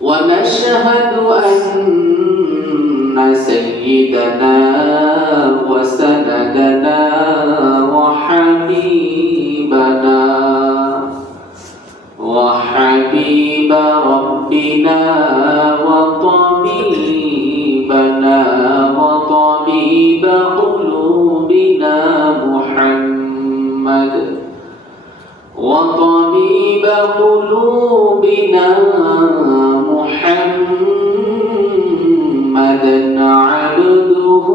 ونشهد أن سيدنا وسندنا وحبيب ربنا وطبيبنا وطبيب قلوبنا محمد وطبيب قلوبنا محمدا عبده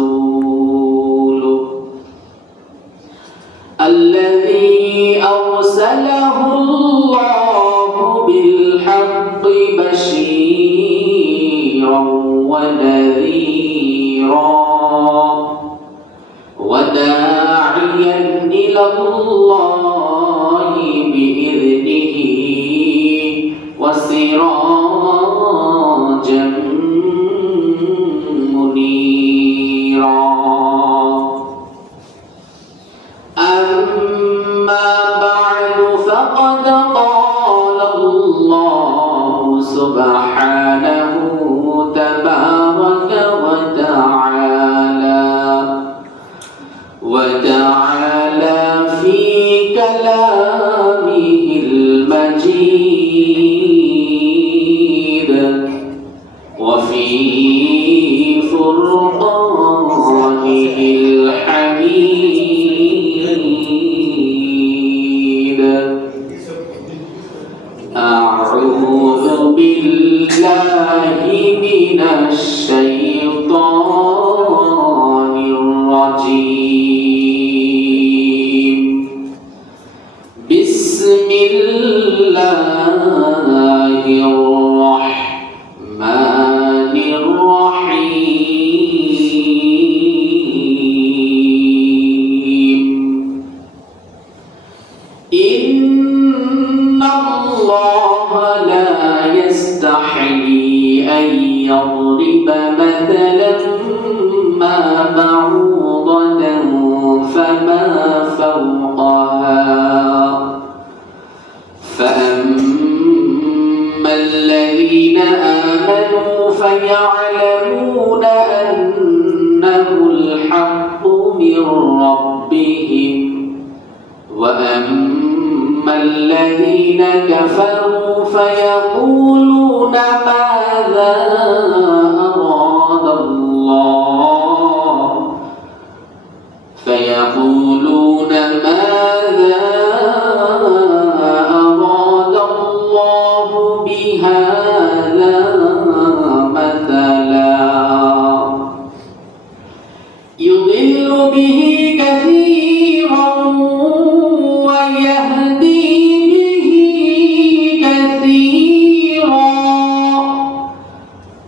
ورسوله الذي أرسله الله بالحق بشيرا ونذيرا وداعيا إلى الله بإذنه وسراجا منيرا أما بعد فقد قال الله سبحانه تبارك وتعالى في كلامه المجيد وفي فرقانه الحميد أعوذ بالله من الشيطان الرجيم بسم الله الرحمن الرحيم إن الله لا يستحيي أن يضرب مثلا ما بعوضة فما فوقها فأما الذين آمنوا فيعلمون أنه الحق من ربهم وأما الذين كفروا فيقولون ماذا أراد الله بهذا مثلا يضل به كثيرا ويهدي به كثيرا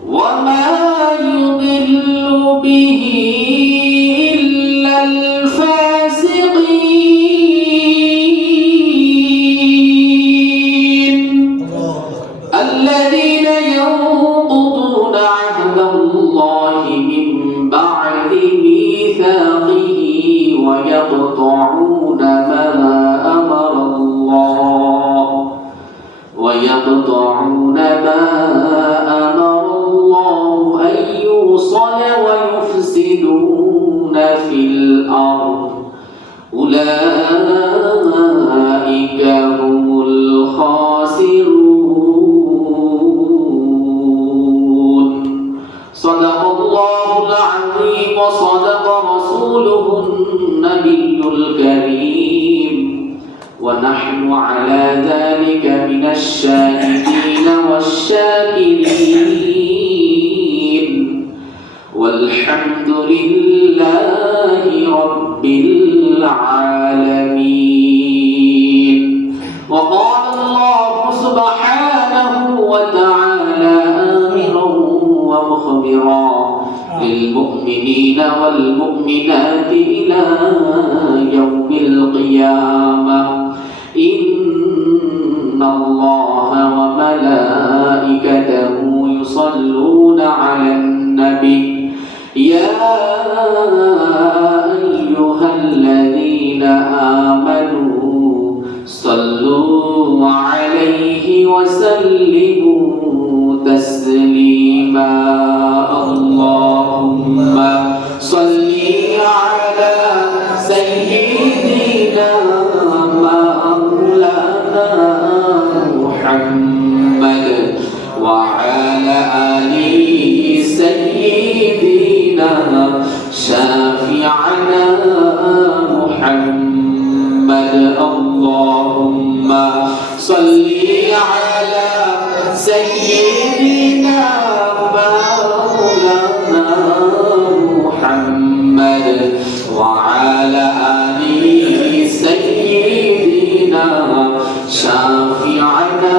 وما يضل به إلا الفاسقين الذين ينقضون عهد الله من بعد ميثاقه ويقطعون ما أمر الله أن يوصل ويفسدون في الأرض أولئك هم الخاسرون صدق الله العظيم وصدق رسوله النبي الكريم ونحن على ذلك من الشاهدين والشاكرين والحمد لله رب العالمين. وقال الله سبحانه وتعالى آمرا ومخبرا للمؤمنين والمؤمنات إلى يوم القيامة إن الله وملائكته يصلون على النبي يا أيها الذين آمنوا صلوا عليه وسلموا تسليما. اللهم صل على سيدنا مولانا محمد وعلى آل سيدنا شافعنا محمد. اللهم صل على سيدنا مولانا محمد وعلى آل سيدنا شافعنا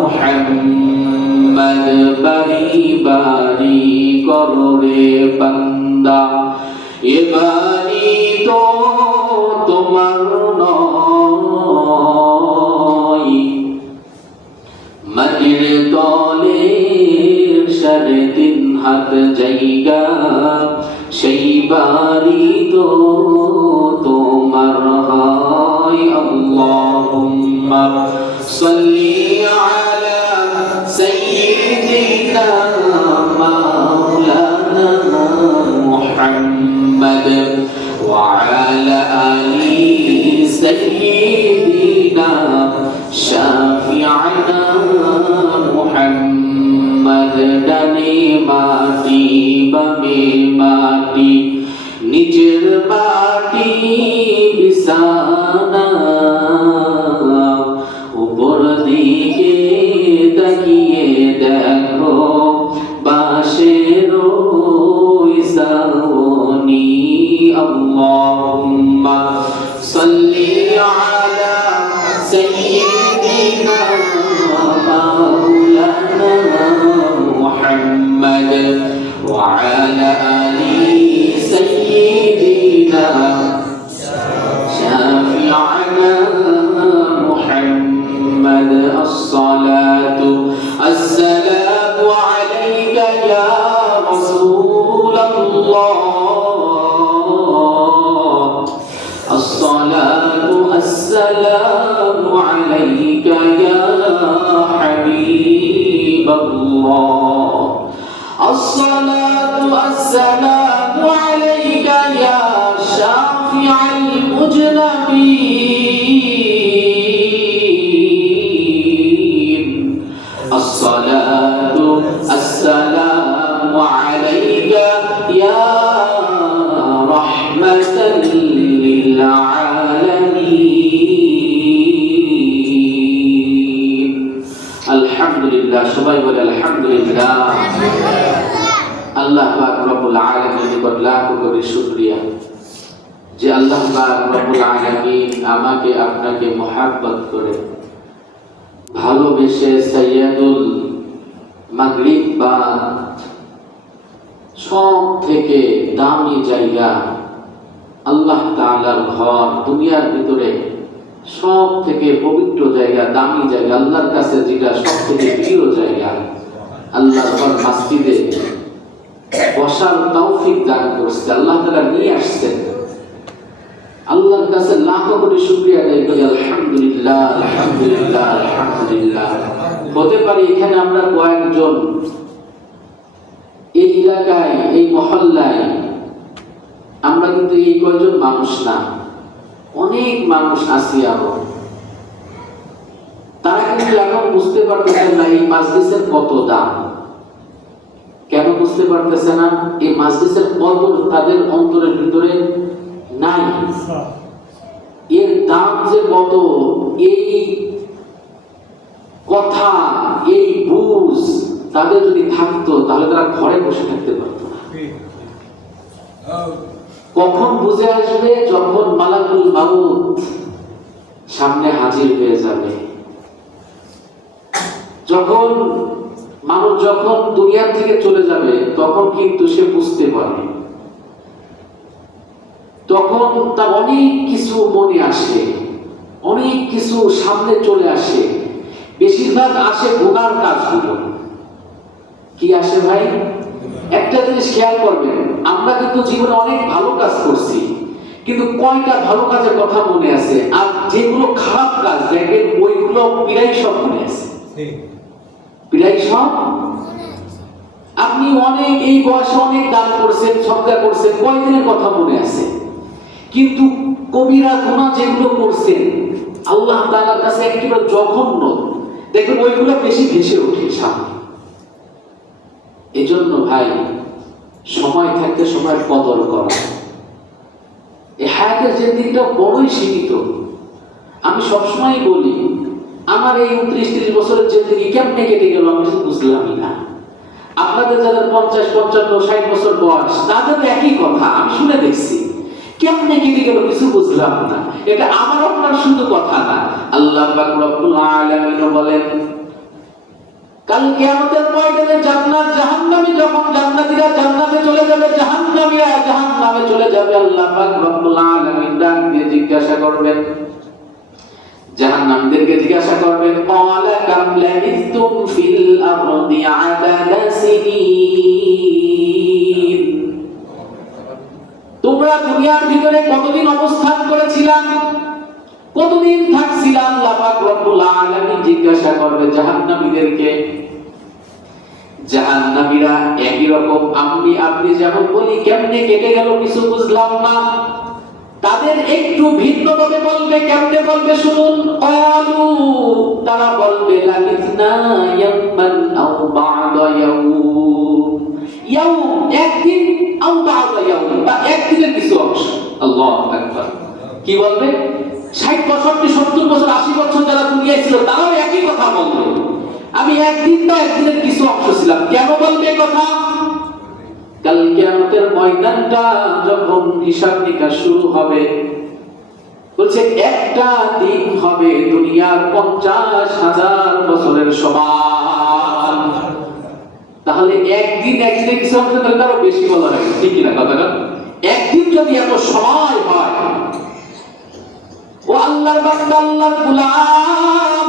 محمد. বারি বারি কররে বান্দা এবারি তো তোমার নয়, মাটির তলে 3.5 হাত জায়গা সেই বাড়ি তো তোমার হয়। আল্লাহুম্মা সাল্লি আলা সাইয়্যিদিনা মাওলানা মুহাম্মদ ওয়া আলা আলি সাইয়্যিদিনা শাফি'না মুহাম্মদ। ডানে মাটি বামে মাটি নিজের মাটি বিছানা, উপর দিকে তাকিয়ে দেখো বাঁশের ছাউনি। আল্লাহুম্মা সাল্লি আলা সাইয়্যিদিনা মাওলানা মুহাম্মদ ওয়া আলা আলি সাইয়্যিদিনা শাফি'না মুহাম্মদ। আসসালাতু আসসালামু আলাইকা ইয়া রাসূলাল্লাহ, আসসালাতু আসসালামু আলাইকা ইয়া হাবিবাল্লাহ, আসসালাতু আসসালামু আলাইকা ইয়া শাফি'আল মুজনাবিন, আসসালাতু আসসালামু আলাইকা ইয়া রাহমাতাল লিল আলামিন। আলহামদুলিল্লাহ, সবাই বলে আলহামদুলিল্লাহ। আল্লাহ পাক রব্বুল আলামিনের নিকট লাখ কোটি শুকরিয়া যে আল্লাহ পাক রব্বুল আলামিন আমাকে আপনাকে মহব্বত করে ভালোবেসে সাইয়্যিদুল মাগরিব বা সব থেকে দামি জায়গা আল্লাহ তাআলার ঘর, দুনিয়ার ভিতরে সব থেকে পবিত্র জায়গা, দামি জায়গা, আল্লাহর কাছে যেটা সব থেকে প্রিয় জায়গা, আল্লাহর ঘর মসজিদে বসার তৌফিক দান করছে, আল্লাহ তাআলা নিয়ে আসছেন। আল্লাহর কাছে লাখো কোটি শুকরিয়া আদায় করি। আলহামদুলিল্লাহ, আলহামদুলিল্লাহ, আলহামদুলিল্লাহ। হতে পারে এখানে আমরা কয়েকজন এই এলাকায়, এই মহল্লায় আমরা কিন্তু এই কয়েকজন মানুষ না, অনেক মানুষ আছি আরো। তারা কিন্তু এখন বুঝতে পারতেছেন না এই মাজলিসের কত দাম। কেন বুঝতে পারতেছে না? এই মাজলিসের কদর তাদের অন্তরের ভিতরে নাই। এর দাম যে কত, এই কথা, এই বুঝ তাদের যদি থাকতো তাহলে তারা ঘরে বসে থাকতে পারতো না। কখন বুঝে আসবে? যখন মালাকুল মাউত সামনে হাজির হয়ে যাবে। যখন মানুষ যখন দুনিয়া থেকে চলে যাবে তখন কিন্তু সে বুঝতে পারে, তখন তার অনেক কিছু মনে আসে, অনেক কিছু সামনে চলে আসে। বেশিরভাগ আসে গুনার কাজগুলো। কি আসে ভাই? একটা জিনিস খেয়াল করবেন, আমরা কিন্তু জীবনে অনেক ভালো কাজ করছি, কিন্তু কয়টা ভালো কাজের কথা মনে আছে? আর যেগুলো খারাপ কাজ দেখেন ওইগুলো প্রায় সব মনে আছে, প্রায় সব। আপনি অনেক এই বয়সে অনেক দান করছেন, সদকা করছেন, কয়দিনের কথা মনে আছে? কিন্তু কবিরা গুনাহ যেগুলো করছেন আল্লাহ তাআলার কাছে একেবারে জঘন্য, দেখুন ওইগুলো বেশি ভেসে ওঠে সামনে। এজন্য ভাই সময় থাকতে সময়ের কদর করা। এই হায়াতের জিন্দেগিটা বড়ই সীমিত। আমি সবসময় বলি, আমার এই 29-30 বছরের জিন্দেগি কেমনে কেটে গেল আমি বুঝলামই না। আপনাদের যাদের 50, 55, 60 বছর বয়স তাদের একই কথা আমি শুনে দেখছি, কেমনে কেটে গেল কিছু বুঝলাম না। এটা আমার আপনার শুধু কথা না, আল্লাহ পাক রব্বুল আলামিন বলেন কাল কিয়ামতের ময়দানে জান্নাত জাহান্নামী যখন জান্নাতীরা জান্নাতে চলে যাবে, জাহান্নামীরা জাহান্নামে চলে যাবে, আল্লাহ পাক রব্বুল আলামিন ডাক দিয়ে জিজ্ঞাসা করবেন, জাহান্নামীদেরকে জিজ্ঞাসা করবেন, ক্বালা কাম লাবিথতুম ফিল আরদি আদাদা সিনিন, তোমরা দুনিয়ার ভিতরে কতদিন অবস্থান করেছিলা, কতদিন থাকছিলা? আল্লাহ পাক রব্বুল আলামিন জিজ্ঞাসা করবে জাহান্নামীদেরকে। জাহান্নামীরা একই রকম আপনি যেমন বলি কেমনে কেটে গেল কিছু বুঝলাম না, তাদের একটু ভিন্নভাবে বলবে। কেমনে বলবে শুনুন, ক্বালু, তারা বলবে লাবিথনা ইয়াওমান আও বা'দা ইয়াওম, ইয়াওম একদিন, আও বা'দা ইয়াওম বা একদিনের কিছু অংশ। আল্লাহু আকবার। কি বলবে? 60, 65, 70 বছর, 80 বছর যারা দুনিয়ায় ছিল তারাও একই কথা বলবে, আমি একদিন বা একদিনের কিছু অংশ ছিলাম। কেন বলবে কথা? কাল কিয়ামতের ময়দানটা যখন হিসাব নিকাশ শুরু হবে, বলছে একটা দিন হবে দুনিয়ার 50,000 বছরের সমান। তাহলে একদিন একদিনে কিছু অংশ তাহলে তারও বেশি বলা হয়, ঠিক কিনা কথাটা? একদিন যদি এত সময় হয়, ও আল্লাহর বান্দা, আল্লাহর গোলাম,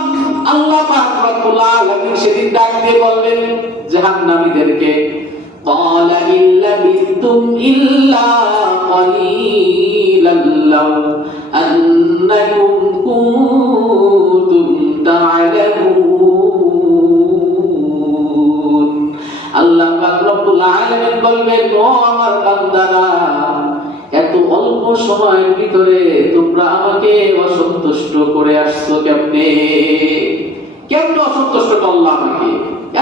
আল্লাহ পাক রব্বুল আলামিন সেদিন ডাক দিয়ে বলবেন জাহান্নামীদেরকে, ক্বালা ইল্লাবিথতুম ইল্লা ক্বালিলান লাউ আন্নাকুম কুনতুম তা'লামুন। আল্লাহ পাক রব্বুল আলামিন বলবেন, ও আমার বান্দারা, এত অল্প সময়ের ভিতরে তোমরা আমাকে অসন্তুষ্ট করে আসছো। কেমনে কেমনে অসন্তুষ্ট করলা আমাকে?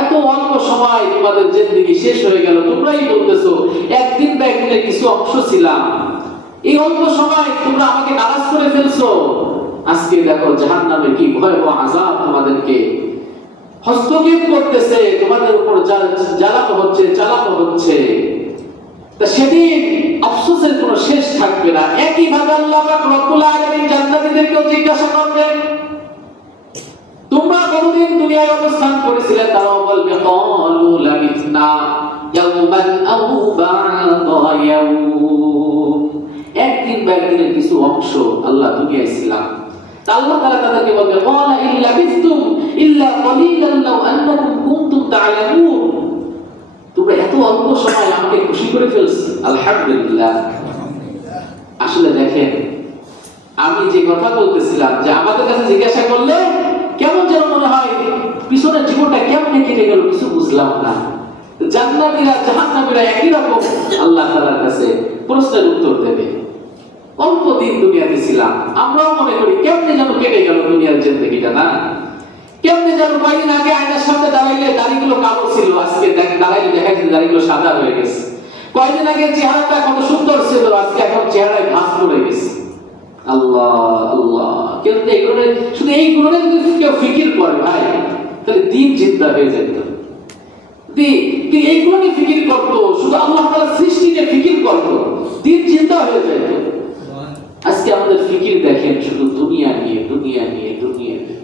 এত অল্প সময় তোমাদের জিন্দেগি শেষ হয়ে গেল, তোমরাই বলতেছো একদিন বা একদিনের কিছু অংশ ছিলাম, এই অল্প সময় তোমরা আমাকে নারাজ করে ফেলছো। আজকে দেখো জাহান্নামে কি ভয়াবহ আযাব তোমাদেরকে হস্তক্ষেপ করতেছে, তোমাদের উপর জ্বালানো হচ্ছে, চালানো হচ্ছে। সেদিন আফসোসের কোনো শেষ থাকবে না। একই ভাবে আল্লাহ পাক রব্বুল আলামিন জান্নাতীদেরকেও জিজ্ঞাসা করবেন, তোমরা কতদিন দুনিয়ায় অবস্থান করেছিলে? তারাও বলবে ক্বালু লাবিথনা ইয়াওমান আও বা'দা ইয়াওম, একদিন বা একদিনের কিছু অংশ আল্লাহ দুনিয়ায় ছিলাম। আল্লাহ তাআলা তাদেরকে বলবে, ক্বালা ইল্লাবিথতুম ইল্লা ক্বালিলান লাউ আন্নাকুম কুনতুম তা'লামুন, তোমরা এত অল্প সময় আমাকে খুশি করে ফেলছো, আলহামদুলিল্লাহ। আসলে দেখেন, আমি যে কথা বলতেছিলাম যে আমাদের কাছে জিজ্ঞাসা করলে কেমন যেন মনে হয় পিছনের জীবনটা কেমনে কেটে গেল কিছু বুঝলাম না। জান্নাতীরা জাহান্নামীরা একই রকম আল্লাহ তাআলার কাছে প্রশ্নের উত্তর দেবে। অল্প দিন দুনিয়াতে ছিলাম, আমরাও মনে করি কেমনে যেন কেটে গেল দুনিয়ার জিন্দেগিটা, না? কেমনে যেন কয়েকদিন আগে আয়নার সামনে দাঁড়াইলে দাড়িগুলো কালো ছিল, আজকে দাঁড়াইলে দেখা যাচ্ছে দাড়িগুলো সাদা হয়ে গেছে। কয়েকদিন আগে চেহারাটা কত সুন্দর ছিল, আজকে এখন চেহারায় ভাঁজ পড়ে গেছে। আল্লাহ আল্লাহ, কিন্তু এগুলো শুধু এইগুলো যদি কেউ ফিকির করে ভাই, তাহলে দিন চিন্তা হয়ে যেত। এইগুলো নিয়ে ফিকির করতো, শুধু আল্লাহ তাআলার সৃষ্টি নিয়ে ফিকির করতো, আজকে আমাদের ফিকির দেখেন শুধু দুনিয়া নিয়ে দুনিয়া নিয়ে দুনিয়া নিয়ে।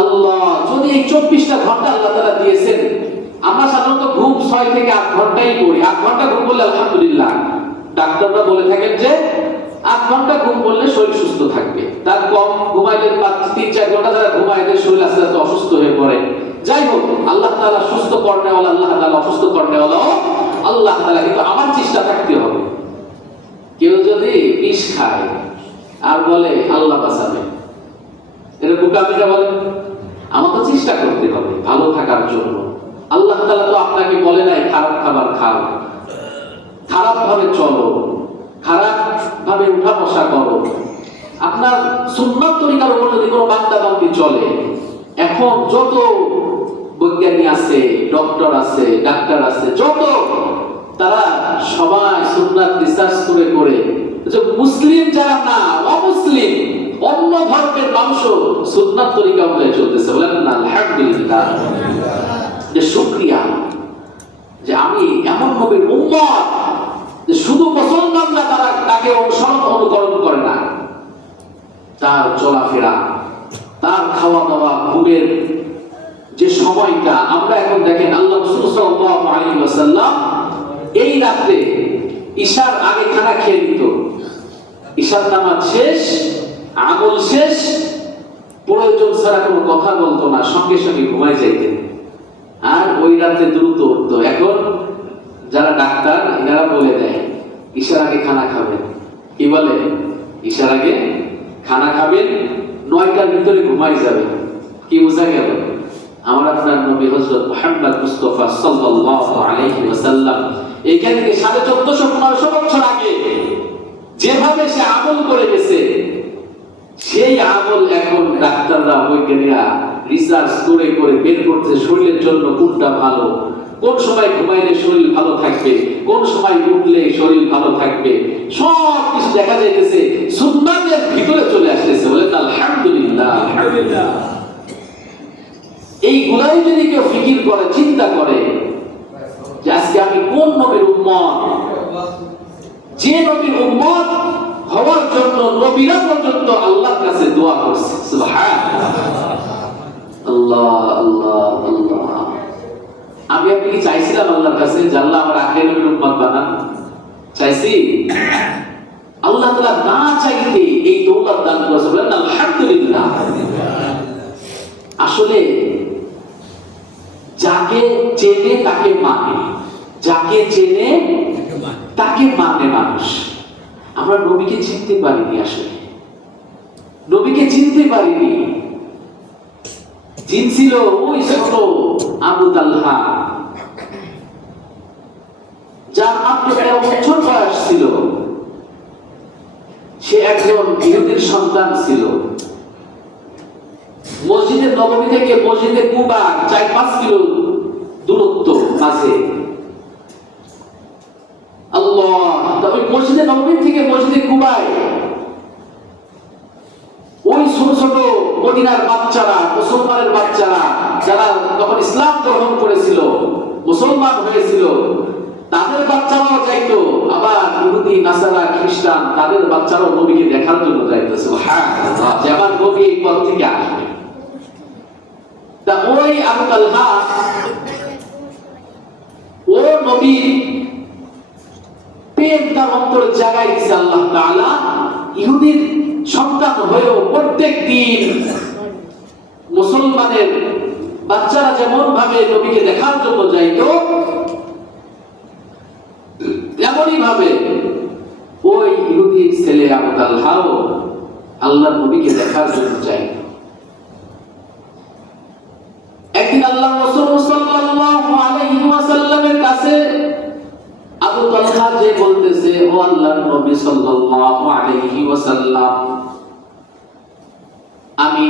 আল্লাহ যদি এই 24টা ঘন্টা আল্লাহ তাআলা দিয়েছেন, আমরা সাধারণত ঘুম 6 থেকে 8 ঘন্টাই করি। 8 ঘন্টা ঘুম করলে আলহামদুলিল্লাহ, ডাক্তাররা বলে থাকেন যে 8 ঘন্টা ঘুম করলে শরীর সুস্থ থাকবে। তার কম ঘুমাইলে 3-4 ঘন্টা যারা ঘুমায় এদের শরীর আস্তে আস্তে অসুস্থ হয়ে পড়ে। যাই হোক, আল্লাহ তাআলা সুস্থ করনেওয়ালা, আল্লাহ তাআলা অসুস্থ করনেওয়ালা আল্লাহ তাআলা। কিন্তু আমার চেষ্টা থাকতে হবে। কেউ যদি বিষ খায় আর বলে আল্লাহ বাঁচাবে, এরকম কামিরা বলে, আমাকে চেষ্টা করতে হবে ভালো থাকার জন্য। আল্লাহ তাআলা তো আপনাকে বলে নাই খারাপ খাবার খাও, খারাপ ভাবে চলো, খারাপ ভাবে উঠা বসা করো। আপনার সুন্নাত তরিকার উপর যদি কোনো বান্দা বান্দি চলে, এখন যত বৈজ্ঞানিক আছে, ডক্টর আছে, ডাক্তার আছে, যত তারা সবাই সুন্নাত রিসার্চ করে করে, যে মুসলিম যারা না অমুসলিম অন্য ধর্মের মানুষও সুন্নাত তরিকা অনুযায়ী চলতেছে। বলেন না আলহামদুলিল্লাহ, যে শুকরিয়া যে আমি এমন নবীর উম্মত যে শুধু মুসলমানরা তারা তাকে অনুসরণ অনুকরণ করে না, তার চলাফেরা, তার খাওয়া দাওয়া, ঘুমের যে সময়টা। আমরা এখন দেখেন আল্লাহ রাসূল সাল্লাল্লাহু আলাইহি ওয়াসাল্লাম এই রাতে ঈশার আগে খানা খেয়ে নিত, ঈশার নামাজ শেষ, আমল শেষ, প্রয়োজন ছাড়া কোনো কথা বলতো না, সঙ্গে সঙ্গে ঘুমায় যাইতেন আর ওই রাতে দ্রুত উঠতো। এখন যারা ডাক্তার এনারা বলে দেয় ঈশার আগে খানা খাবেন, কি বলে ঈশার আগে খানা খাবেন, 9টার ভিতরে ঘুমাই যাবেন। কি বোঝা গেল? আমার আপনার নবী হযরত মুহাম্মদ মুস্তাফা সাল্লাল্লাহু আলাইহি ওয়াসাল্লাম এখান থেকে 1450-1500 বছর আগে যেভাবে সে আমল করে গেছে, সেই আমল এখন ডাক্তাররা, বৈজ্ঞানিকরা রিসার্চ করে করে বের করতে শরীরের জন্য কোনটা ভালো, কোন সময় ঘুমাইলে শরীর ভালো থাকবে, কোন সময় উঠলে শরীর ভালো থাকবে, সব কিছু দেখা যাইতেছে সুন্নাতের ভিতরে চলে আসতেছে। বলে আলহামদুলিল্লাহ, আলহামদুলিল্লাহ। এই গুলাই যদি কেউ ফিকির করে, চিন্তা করে যে আজকে আমি কোন নবীর উম্মত, যে নবীর উম্মত হওয়ার জন্য নবীরা পর্যন্ত আল্লাহর কাছে দোয়া করছে। সুবহানাল্লাহ, আল্লাহ আল্লাহ আল্লাহ। আমি আপনি কি চাইছিলাম আল্লাহর কাছে যে আল্লাহ আমার আখের নবীর উম্মত বানান? চাইছি? আল্লাহ তাআলা না চাইতে এই দৌলত দান করেছে। বলেন আলহামদুলিল্লাহ। আসলে যাকে চেনে তাকে মানে, যাকে চেনে তাকে মানে মানুষ। আমরা নবীকে চিনতে পারিনি, আসলে নবীকে চিনতে পারিনি। চিনছিল ওই ছোট আবু তালহা, যার মাত্র 13 বছর বয়স ছিল। সে একজন ইহুদির সন্তান ছিল। মসজিদে নববী থেকে মসজিদে কুবা 4-5 কিলো দূরত্ব আছে। আল্লাহ, তবে মসজিদে নববী থেকে মসজিদে কুবায় ওই ছোট ছোট মদিনার বাচ্চারা, মুসলমানের বাচ্চারা যারা তখন ইসলাম গ্রহণ করেছিল, মুসলমান হয়েছিল, তাদের বাচ্চারাও যাইতো। আবার ইহুদি, নাসারা, খ্রিস্টান তাদের বাচ্চারাও নবীকে দেখার জন্য যাইতো। সুবহানাল্লাহ, যেমন নবী এই পথ থেকে আসবে। তা ওই আবু তালহা ও নবী প্রেম তার অন্তরে জাগাই দিয়েছে আল্লাহ তাআলা। ইহুদির সন্তান হয়েও প্রত্যেক দিন মুসলমানের বাচ্চারা যেমন ভাবে নবীকে দেখার জন্য যাইতো, তেমনই ভাবে ওই ইহুদির ছেলে আবু তালহাও আল্লাহর নবীকে দেখার জন্য যাইতো। একদিন আল্লাহ রাসূল সাল্লাল্লাহু আলাইহি ওয়াসাল্লামের কাছে আবু তালহা যে বলতেছে, ও আল্লাহর নবী সাল্লাল্লাহু আলাইহি ওয়াসাল্লাম, আমি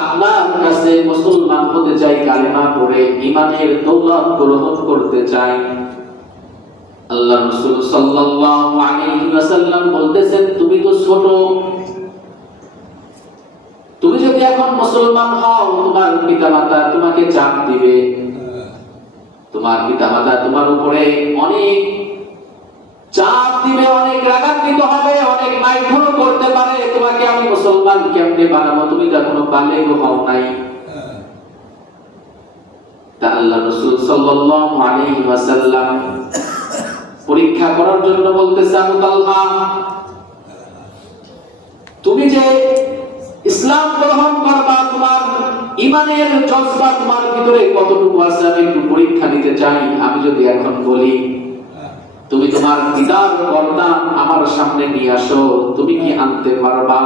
আপনার কাছে মুসলমান হতে চাই, কালেমা পড়ে ঈমানের দৌলত গ্রহণ করতে চাই। আল্লাহ রাসূল সাল্লাল্লাহু আলাইহি ওয়াসাল্লাম বলতেছেন, তুমি তো ছোট, তুমি যদি এখন মুসলমান হও তোমার পিতামাতা তোমাকে চাপ দিবে, তোমার পিতামাতা তোমার উপরে অনেক চাপ দিবে, অনেক রাগাত রাগান্বিত হবে, অনেক মাইথুন করতে পারে, তোমাকে আমি মুসলমান কেমনে বানাবো, তুমি তো এখনো বালেগ হও নাই। তা আল্লাহ রাসূল সাল্লাল্লাহু আলাইহি ওয়াসাল্লাম পরীক্ষা করার জন্য বলতেছে, আবু তালহা তুমি যে ইসলাম গ্রহণ করবা, তোমার ঈমানের জজবা তোমার ভিতরে কতটুকু আছে আমি একটু পরীক্ষা নিতে চাই। আমি যদি এখন বলি তুমি তোমার পিতার গর্দান আমার সামনে নিয়ে আসো, তুমি কি আনতে পারবা?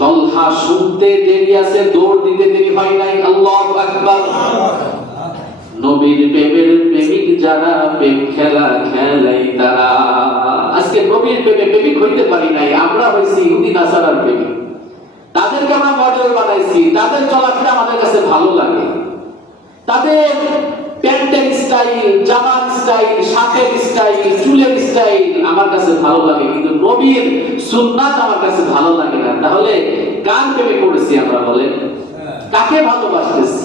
তালহা শুনতে দেরি আছে, দৌড় দিতে দেরি হয় নাই। আল্লাহু আকবার। নবীর প্রেমের প্রেমিক যারা, প্রেম খেলা খেলাই তারা। আজকে নবীর প্রেমে প্রেমিক হইতে পারি নাই, আমরা হইছি ইহুদি নাসারার প্রেমিক। তাদেরকে আমরা মডেল বানাইছি, তাদের চলাফেরা আমাদের কাছে ভালো লাগে, তাদের প্যান্টের স্টাইল, জামার স্টাইল, শার্টের স্টাইল, চুলের স্টাইল আমার কাছে ভালো লাগে, কিন্তু নবীর সুন্নাত আমার কাছে ভালো লাগে না। তাহলে কার প্রেমে পড়েছি আমরা? বলেন, কাকে ভালোবাসতেছি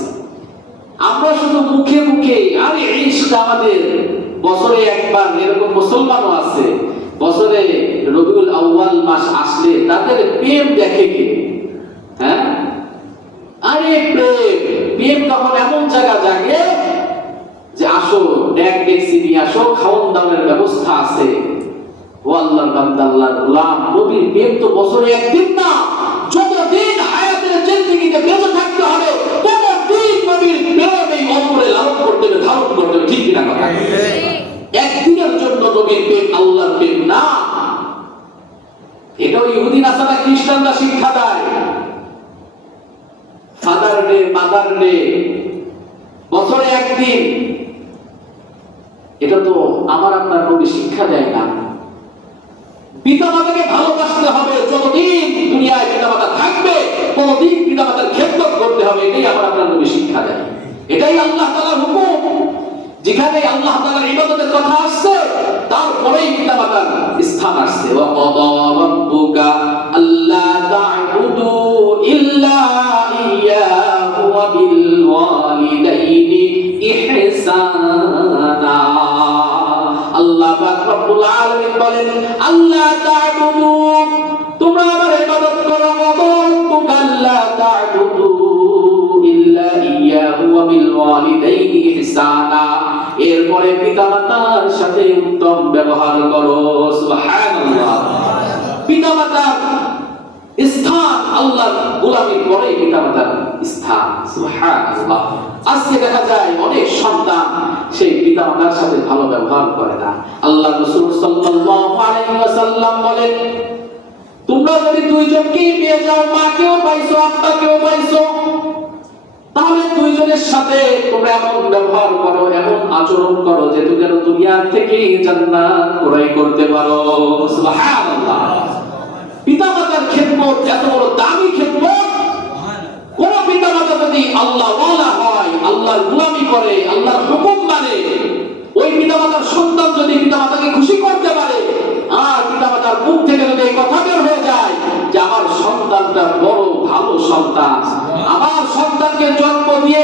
আমরা? শুধু মুখে মুখে আরে ইশক আমাদের। বছরে একবার এরকম মুসলমানও আছে, বছরে রবিউল আউয়াল মাস আসলে তাদের প্রেম দেখে কে? হ্যাঁ, আরে প্রেম তখন এমন জায়গা জাগে যে আসো ডেক ডেক্সি নিয়ে আসো, খাওয়ান দাওয়ার ব্যবস্থা আছে। ও আল্লাহর বান্দা, আল্লাহর গোলাম, নবীর প্রেম তো বছরে একদিন না, যতদিন হায়াতের জিন্দেগিতে বেঁচে থাকতে হবে ততদিন নবীর প্রেম এই অন্তরে লালন করতে হবে, ধারণ করতে হবে। ঠিক কিনা কথা? একদিনের জন্য নবীর প্রেম আল্লাহর প্রেম না। এটাও ইহুদি নাসারা খ্রিস্টানরা শিক্ষা দেয়। ফাদার ডে, মাদার ডে, বছরে একদিন, এটা তো আমার আপনার নবী শিক্ষা দেয় না। পিতা মাতাকে ভালোবাসতে হবে, যতদিন দুনিয়ায় পিতা মাতা থাকবে ততদিন পিতা মাতার খেদমত করতে হবে, এটাই আমার আপনার নবী শিক্ষা দেয়। এটাই আল্লাহ তাআলার হুকুম। যেখানে আল্লাহ তাআলার ইবাদতের কথা আসছে তারপরেই পিতা মাতার স্থান আসছে। ওয়া ক্বাদা রাব্বুকা আল্লা তা'বুদু ইল্লা ইয়্যাহু ওয়া বিল ওয়ালিদাইনি ইহসানা। আল্লাহ পাক রব্বুল আলামিন বলেন, আল্লাহ তা'বুদু, তোমরা আমার ইবাদত করো, রাব্বুকা আল্লা তা'বুদু ইল্লা ইয়্যাহু ওয়া বিল ওয়ালিদাইনি ইহসানা। এরপরে পিতামাতার সাথে উত্তম ব্যবহার করো। সুবহানাল্লাহ। পিতামাতার স্থান আল্লাহর গোলামীর পরে পিতামাতার স্থান। সুবহানাল্লাহ। আজকে দেখা যায় অনেক সন্তান সেই পিতামাতার সাথে ভালো ব্যবহার করে না। আল্লাহ রাসূল সাল্লাল্লাহু আলাইহি ওয়াসাল্লাম বলেন, তোমরা যদি দুইজনকে পেয়ে যাও, মাকেও পাইছো আব্বাকেও পাইছো, তাহলে দুইজনের সাথে তোমরা এমন ব্যবহার করো, এমন আচরণ করো যে তুমি যেন দুনিয়া থেকে জান্নাত ক্রয় করতে পারো। সুবহানাল্লাহ। পিতামাতার খেদমত এত বড় দামি খেদমত। কোন পিতামাতা যদি আল্লাহ ওয়ালা হয়, আল্লাহর গোলামি করে, আল্লাহর হুকুম মানে, ওই পিতামাতার সন্তান যদি পিতামাতাকে খুশি করতে পারে, আর পিতামাতার মুখ থেকে যদি এই কথা বের হয়ে যায় যে আমার সন্তানটা বড় ভালো সন্তান, আমার সন্তানকে জন্ম দিয়ে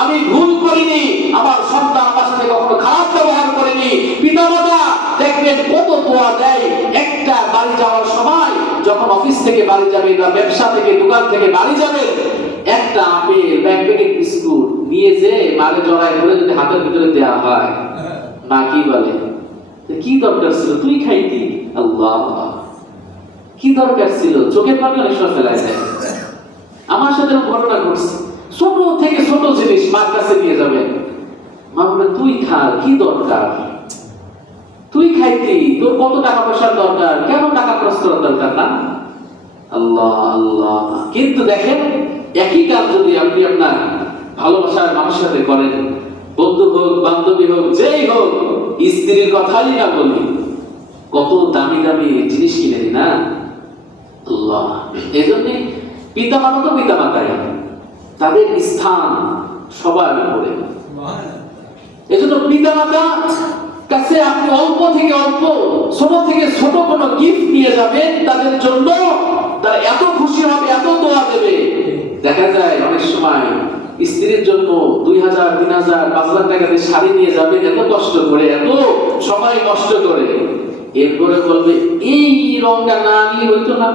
আমি ভুল করিনি, আমার সন্তান আমার সাথে কখনো খারাপ ব্যবহার করেনি, পিতামাতা দেখবেন কত দোয়া দেয়। একটা বাড়ি যাওয়ার সময় যখন অফিস থেকে বাড়ি যাবে বা ব্যবসা থেকে দোকান থেকে বাড়ি যাবে, একটা আপেল বা এক প্যাকেট বিস্কুট নিয়ে যে মারে জড়ায় ধরে যদি হাতের ভিতরে দেওয়া হয়, মা কি বলে, কি দরকার ছিল, তুই খাইতি। আল্লাহ, কি দরকার ছিল? চোখের পানি অনেক সময় ফেলায় যায়। আমার সাথে ঘটনা ঘটছে, ছোট থেকে ছোট জিনিস মার কাছে নিয়ে যাবে, মা বলে তুই খা, কি দরকার, তুই খাইতি, তোর কত টাকা পয়সার দরকার, কেন টাকা খরচ করার দরকার না। আল্লাহ আল্লাহ। কিন্তু দেখেন, একই কাজ যদি আপনি আপনার ভালোবাসার মানুষের সাথে করেন, বন্ধু হোক, বান্ধবী হোক, যেই হোক, স্ত্রীর কথাই না বলি, কত দামি দামি জিনিস কিনে দিই না। আল্লাহ। এই জন্যে পিতামাতা তো পিতামাতাই, তাদের স্থান সবার উপরে। এই জন্য পিতামাতা কাছে আপনি অল্প থেকে অল্প, ছোট থেকে ছোট কোনো গিফট নিয়ে যাবেন, তাদের জন্য তারা এত খুশি হবে, এত দোয়া দেবে। দেখা যায় অনেক সময় স্ত্রীর জন্য 2000, 3000, 5000 টাকা দিয়ে শাড়ি নিয়ে যাবেন, এত কষ্ট করে, এত সময় নষ্ট করে, এরপরে বলবে এই রংটা না নিয়ে হইতো না,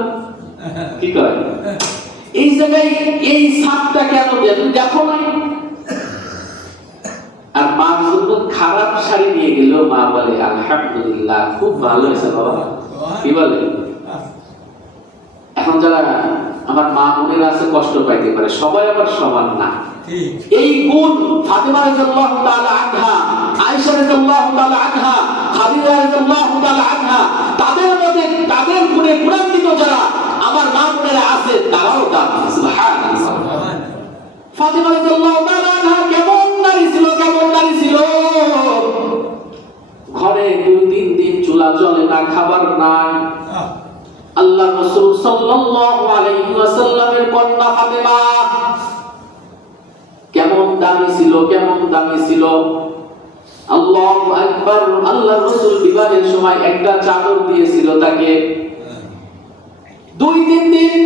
কি কয় এই জায়গায় এই ছাপটা কেন দেয় তুমি দেখো না। আর মা জন্য খারাপ শাড়ি নিয়ে গেল, মা বলে আলহামদুলিল্লাহ খুব ভালো হয়েছে বাবা, কি বলে। এখন যারা আমার মা বোনেরা আছে কষ্ট পাইতে পারে, সবাই আবার সমান না। এই গুণ ফাতেমা রাদিয়াল্লাহু তাআলা আনহা, আয়েশা রাদিয়াল্লাহু তাআলা আনহা, খাদিজা রাদিয়াল্লাহু তাআলা আনহা, তাদের মধ্যে তাদের গুণে গুণান্বিত যারা আমার মা বোনেরা আছে তারাও দামি। সুবহানাল্লাহ। ফাতেমা রাদিয়াল্লাহু তাআলা আনহা কেমন নারী ছিল, কেমন নারী ছিল। ঘরে 2-3 দিন চুলা জ্বলে না, খাবার নাই। আল্লাহ রাসূল সাল্লাল্লাহু আলাইহি ওয়াসাল্লামের কন্যা ফাতেমা কেমন দামি ছিল, কেমন দামি ছিল। আল্লাহু আকবার। আল্লাহ রাসূল বিবাহের সময় একটা চাদর দিয়েছিল তাকে। 2-3 দিন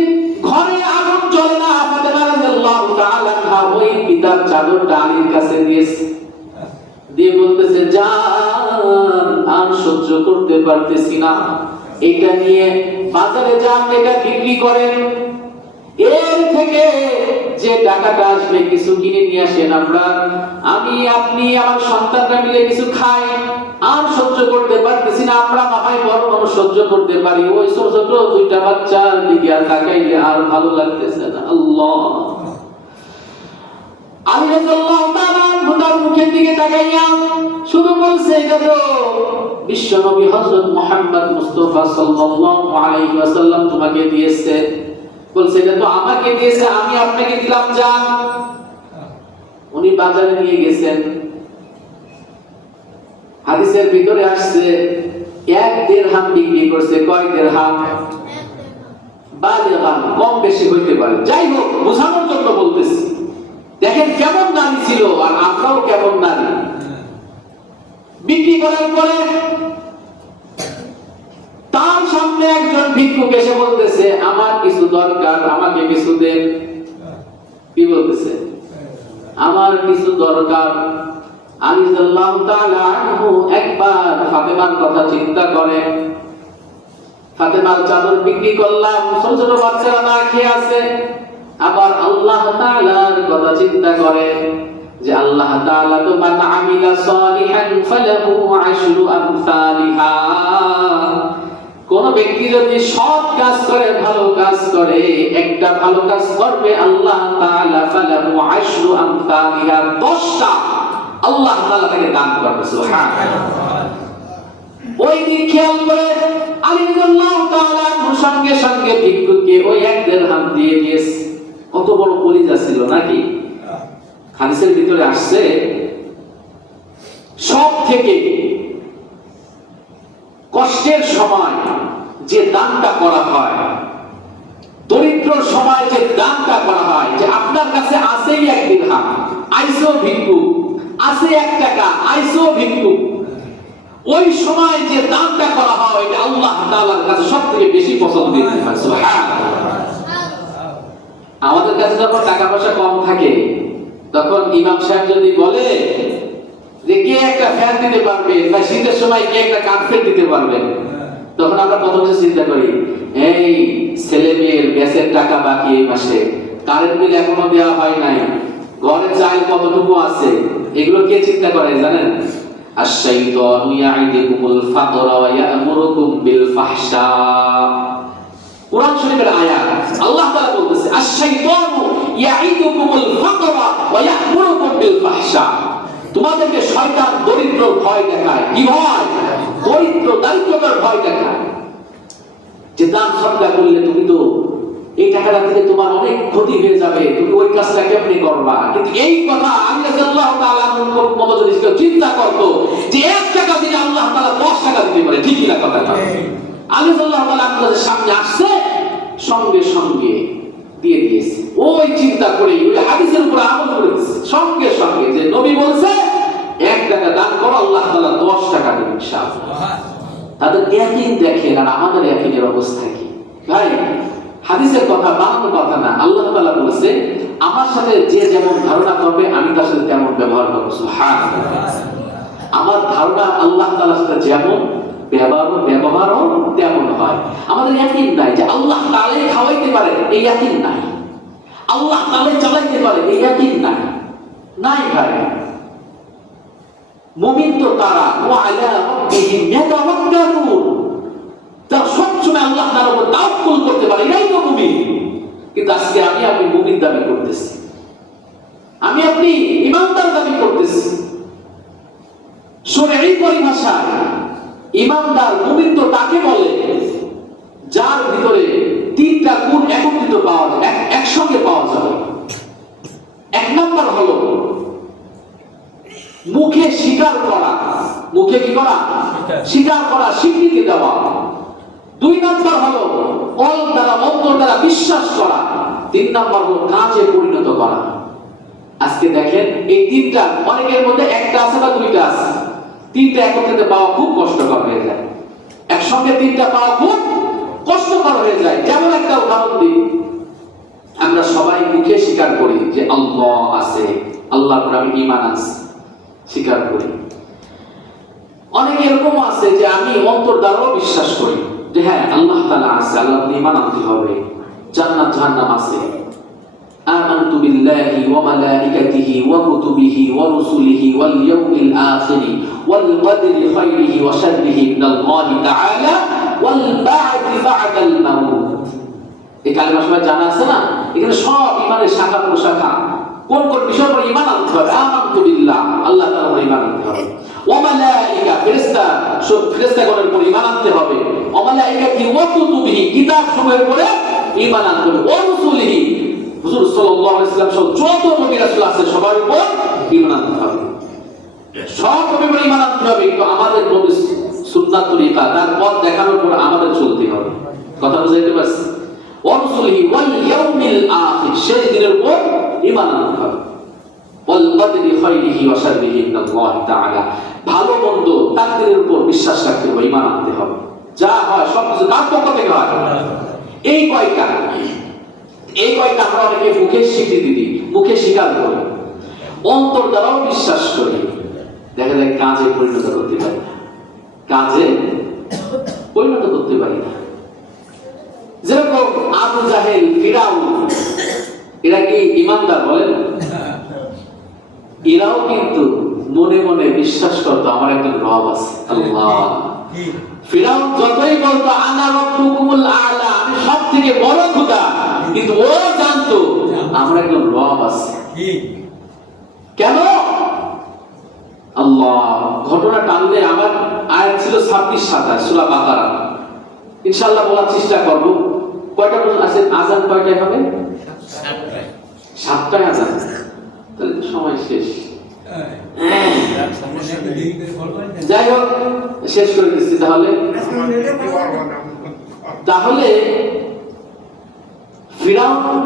ঘরে আগুন জ্বলে না। ফাতেমা রাদিয়াল্লাহু তাআলা আনহা ওই পিতার চাদরটা আলীর কাছে দিয়েছে, দিয়ে বলতেছে জান আর সহ্য করতে পারতেছি না, এটা নিয়ে বাজারে যান, এটা বিক্রি করেন, এর থেকে যে টাকাটা আসবে কিছু কিনে নিয়ে আসেন, আমরা আমি আপনি আমার সন্তানরা মিলে কিছু খাই, আর সহ্য করতে পারতেছি না, আমরা না হয় বড় মানুষ সহ্য করতে পারি, ওই ছোট ছোট 2টা বাচ্চার দিকে আর তাকাইলে আর ভালো লাগতেছে না। আল্লাহ। আলী রাদিয়াল্লাহু তাআলা তার মুখের দিকে তাকাইয়া শুধু বলছে এটা তো বিশ্ব নবী হযরত মুহাম্মদ মুস্তাফা সাল্লাল্লাহু আলাইহি ওয়াসাল্লাম তোমাকে দিয়েছে। বলছে এটা তো আমাকে দিয়েছে, আমি আপনাকে দিলাম যান। উনি বাজারে নিয়ে গেছেন, হাদিসের ভিতরে আসছে 1 দিরহাম বিক্রি করছে। কয় দিরহাম? বালিগান, কম বেশি হইতে পারে, যাই হোক বোঝানোর জন্য বলতেছি। দেখেন কেমন নারী ছিল, আর আমরাও কেমন নারী। বিক্রি করার পরে তার সামনে একজন ভিক্ষুক এসে বলতেছে আমার কিছু দরকার, আমাকে কিছু দেন। কি বলতেছে? আমার কিছু দরকার। আলী রাদিয়াল্লাহু তাআলা আনহু একবার ফাতেমার কথা চিন্তা করে, ফাতেমার চাদর বিক্রি করলাম, ছোট ছোট বাচ্চারা না খেয়ে আছে। আবার আল্লাহ তাআলার কথা চিন্তা করে যে আল্লাহ তাআলা তো মান আমিলা সালিহান ফালাহু আশরু আমসালিহা। কোন ব্যক্তি যদি সৎ কাজ করে, ভালো কাজ করে, একটা ভালো কাজ করবে আল্লাহ তাআলা ফালাহু আশরু আমসালিহা, 10টা আল্লাহ তাআলা তাকে দান করবে। সুবহানাল্লাহ। ওই দিন খেয়াল করে আলী রাদিয়াল্লাহু তাআলা সঙ্গে সঙ্গে ভিক্ষুককে ওই 1 দিরহাম দিয়ে দিয়েছে। কত বড় কলিজা ছিল নাকি। হাদিসের ভিতরে আসছে সব থেকে কষ্টের সময় যে দানটা করা হয়, দরিদ্র সময় যে দানটা করা হয়, যে আপনার কাছে আছেই 1 দিরহাম, আইসো ভিক্ষুক, আছে 1 টাকা, আইসো ভিক্ষুক, ওই সময় যে দানটা করা হয় এটা আল্লাহ তাআলার কাছে সবথেকে বেশি পছন্দের। সুবহানাল্লাহ। আমাদের কাছে যখন টাকা পয়সা কম থাকে তখন ইমাম সাহেব যদি বলে যে কে একটা ফ্যান দিতে পারবে, বা শীতের সময় কে একটা কার্পেট দিতে পারবে, তখন আমরা প্রথমে চিন্তা করি এই ছেলে মেয়ের গ্যাসের টাকা বাকি এই মাসে, কারেন্ট বিল এখনো দেওয়া হয় নাই, ঘরে চাল কতটুকু আছে, এগুলো কে চিন্তা করে জানেন? আশ-শাইতানু ইয়াইদুকুমুল ফাকরা ওয়া ইয়া'মুরুকুম বিল ফাহশা। কোরআন শরীফের আয়াত, আল্লাহ তাআলা বলতেছে আশ-শাইতানু ইয়াইদুকুমুল ফাকরা ওয়া ইয়া'মুরুকুম বিল ফাহশা। তোমাদেরকে শয়তান দরিদ্র ভয় দেখায়। কি ভয়? দরিদ্র দারিদ্রতার ভয় দেখায়। যে দান সদকা করলে তুমি তো এই টাকাটা থেকে তোমার অনেক ক্ষতি হয়ে যাবে, তুমি ওই কাজটা কেমনে করবা। কিন্তু এই কথা আলী রাদিয়াল্লাহু তাআলা মতো যদি কেউ চিন্তা করতো যে 1 টাকা দিলে আল্লাহ তাআলা 10 টাকা দিতে পারে, ঠিকই না কথাটা? আলী রাদিয়াল্লাহু তাআলা আমাদের সামনে আসছে, সঙ্গে সঙ্গে দিয়ে দিয়েছে। ওই চিন্তা করে ওই হাদিসের উপর আমল করেছে, সঙ্গে সঙ্গে যে নবী বলছে 1 টাকা দান করো, আল্লাহ তাআলা 10 টাকা দিবেন ইনশাআল্লাহ। তাদের ইয়াকিন দেখেন, আর আমাদের ইয়াকিনের অবস্থা কি ভাই? হাদিসের কথা বানানো কথা না, আল্লাহ তাআলা বলেছে আমার সাথে যে যেমন ধারণা করবে আমি তার সাথে তেমন ব্যবহার করব। সুবহানাল্লাহ। আমার ধারণা আল্লাহ তাআলার সাথে যেমন, ব্যবহারও তেমন হয়। আমাদের ইয়াকিন নাই যে আল্লাহ তাআলাই খাওয়াইতে পারে, এই ইয়াকিন নাই। আল্লাহ তাআলাই চালাইতে পারে, এই ইয়াকিন নাই। নাই ভাই। মুমিন তো তারা ওয়া আলা রাব্বিহিম ইয়াতাওয়াক্কালুন, তারা সবসময় আল্লাহ তাআলার উপর তাওয়াক্কুল করতে পারে, এটাই তো মুমিন। কিন্তু আজকে আমি আপনি মুমিন দাবি করতেছি, আমি আপনি ইমানদার দাবি করতেছি। শরঈ পরিভাষায় ইমানদার মুমিন তো তাকে বলে যার ভিতরে তিনটা গুণ একত্রিত পাওয়া যায়, একসঙ্গে পাওয়া যাবে। এক নম্বর হলো মুখে স্বীকার করা, মুখে কি করা? স্বীকার করা, স্বীকৃতি দেওয়া। দুই নম্বর হলো অন্তর দ্বারা বিশ্বাস করা। তিন নম্বর হলো কাজে পরিণত করা। আজকে দেখেন এই তিনটা অনেকের মধ্যে একটা আছে বা দুইটা আছে, তিনটা একত্রিত পাওয়া খুব কষ্টকর হয়ে যায়। একসঙ্গে তিনটা পাওয়া খুব কষ্টকর হয়ে যায়। যেমন একটা উদাহরণ দিই, আমরা সবাই মুখে স্বীকার করি যে আল্লাহ আছে, আল্লাহর উপর আমি ঈমান আনছি, স্বীকার করি। অনেকে এরকম আছে যে আমি অন্তর দ্বারাও বিশ্বাস করি যে হ্যাঁ আল্লাহ তাআলা আছে, আল্লাহর উপর ঈমান আনতে হবে, জান্নাত জাহান্নাম আছে। আমানতু বিল্লাহি ওয়া মালাইকাতিহি ওয়া কুতুবিহি ওয়া রুসুলিহি ওয়াল ইয়াউমিল আখির ওয়াল কদরি খাইরিহি ওয়া শাররিহি মিনাল্লাহি তাআলা ওয়াল বা'থি বা'দাল মাউত। এই কালেমা সবাই জানা আছে না? এখানে সব ঈমানের শাখা প্রশাখা। কোন কোন বিষয়ের উপর ঈমান আনতে হবে? আমানতু বিল্লাহ, আল্লাহ তাআলার উপর ঈমান আনতে হবে। ওয়া মালাইকা, ফেরেশতা, সব ফেরেশতাগণের উপর ঈমান আনতে হবে। ওয়া মালাইকাতিহি ওয়া কুতুবিহি, কিতাব সমূহের উপরে ঈমান আনতে হবে। ওয়া রুসুলিহি, হুজুর সাল্লাল্লাহু আলাইহি ওয়াসাল্লাম সহ যত নবী রাসূল আছে সবার উপর ঈমান আনতে হবে। সব নবীর উপর ঈমান আনতে হবে, কিন্তু আমাদের নবী সুন্নাত তরিকা, তার পথ দেখানোর পর আমাদের চলতে হবে। কথা বুঝাইতে পারছি? ওয়া রুসুলিহি ওয়াল ইয়াউমিল আখির, শেষ দিনের উপর ঈমান আনতে হবে। ওয়াল কদরি খাইরিহি ওয়া শাররিহি মিনাল্লাহি তাআলা, ভালো মন্দ তাকদীরের উপর বিশ্বাস রাখতে হবে, ঈমান আনতে হবে। যা হয় সব কিছু কার পক্ষ থেকে হয়? এই কয়টা আমরা অনেকে মুখে স্বীকৃতি দিই, মুখে স্বীকার করি, অন্তর দ্বারাও বিশ্বাস করি, দেখা যায় কাজে পরিণত করতে পারি না, কাজে পরিণত করতে পারি না। যেরকম আবু জাহেল, ফিরাউন, এরা কি ইমানদার বলেন? এরাও কিন্তু মনে মনে বিশ্বাস করতো আমার একজন রব আছে, আল্লাহ। ফিরাউন যতই বলতো আনা রাব্বুকুমুল আ'লা, আমি সবথেকে বড় খোদা, কিন্তু ও জানতো আমার একজন রব আছে। কেন? আল্লাহ। ঘটনা টানলে আমার আয়াত ছিল 26-27 সূরা বাকারা, ইনশাআল্লাহ বলার চেষ্টা করব। কয়টা পর্যন্ত আছে? আযান কয়টায় হবে? 7টায় আযান, তাহলে তো সময় শেষ। যাই হোক, শেষ করে দিচ্ছি। তাহলে ফিরাউন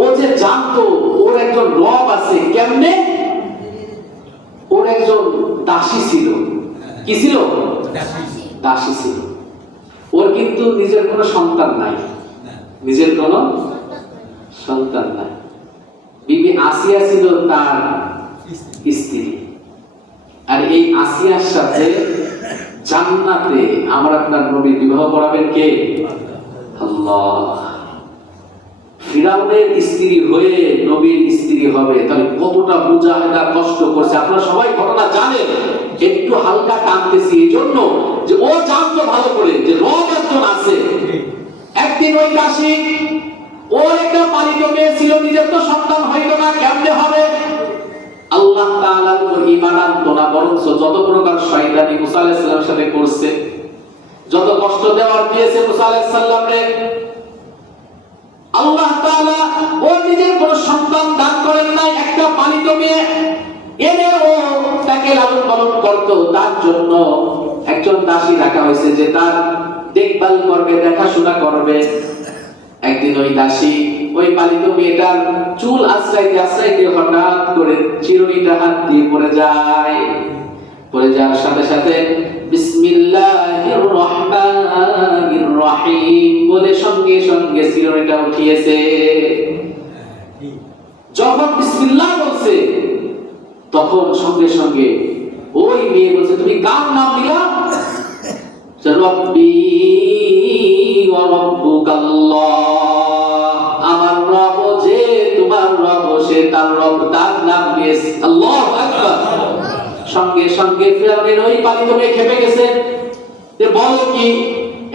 ও যে জানতো ওর একজন রব আছে, কেমনে? ওর একজন দাসী ছিল। কি ছিল? দাসী ছিল। ওর কিন্তু নিজের কোনো সন্তান নাই, নিজের কোনো সন্তান নাই। বিবি আসিয়া ছিল তার স্ত্রী, আর এই আসিয়ার সাথে জান্নাতে আমার আপনার নবী বিবাহ করাবেন কে? আল্লাহ। ফিরাউনের স্ত্রী হয়ে নবীর স্ত্রী হবে, তাহলে কতটা মুজাহিদা কষ্ট করছে আপনারা সবাই ঘটনা জানেন। একটু হালকা টানতেছি এই জন্য যে ও জানতো ভালো করে যে রব একজন আছে। একদিন ওই দাসী, ওর একটা পালিত মেয়ে ছিল, নিজের তো সন্তান হইল না, কেমনে হবে? আল্লাহ তাআলার উপর ঈমান আনতো না, বরঞ্চ যত প্রকার শয়তানি মুসা আলাইহিস সালামের সাথে করছে, যত কষ্ট দেওয়ার দিয়েছে মুসা আলাইহিস সালামকে, আল্লাহ তাআলা ওর নিজের কোনো সন্তান দান করেন নাই। একটা পালিত মেয়ে এনে ও তাকে লালন পালন করত, তার জন্য একজন দাসী রাখা হয়েছে যে তার দেখভাল করবে, দেখাশোনা করবে। একদিন ওই দাসী ওই পালিত মেয়েটার চুল আশ্রাইতে হঠাৎ করে চিরুনিটা হাত দিয়ে পড়ে যায়। পড়ে যাওয়ার সাথে সাথে বিসমিল্লাহির রহমানির রহিম বলে সঙ্গে সঙ্গে চিরুনিটা উঠিয়েছে। যখন বিসমিল্লাহ বলছে তখন সঙ্গে সঙ্গে ওই মেয়ে বলছে, তুমি কার নাম দিলা? রব্বি ওয়া রব্বুকাল্লাহ, আমার রব যে তোমার রব সে তার রব তার নাম দিয়েছে। আল্লাহু আকবার। সঙ্গে সঙ্গে ফিরআউনের ওই পালিত মেয়ে খেপে গেছে যে বলো কি,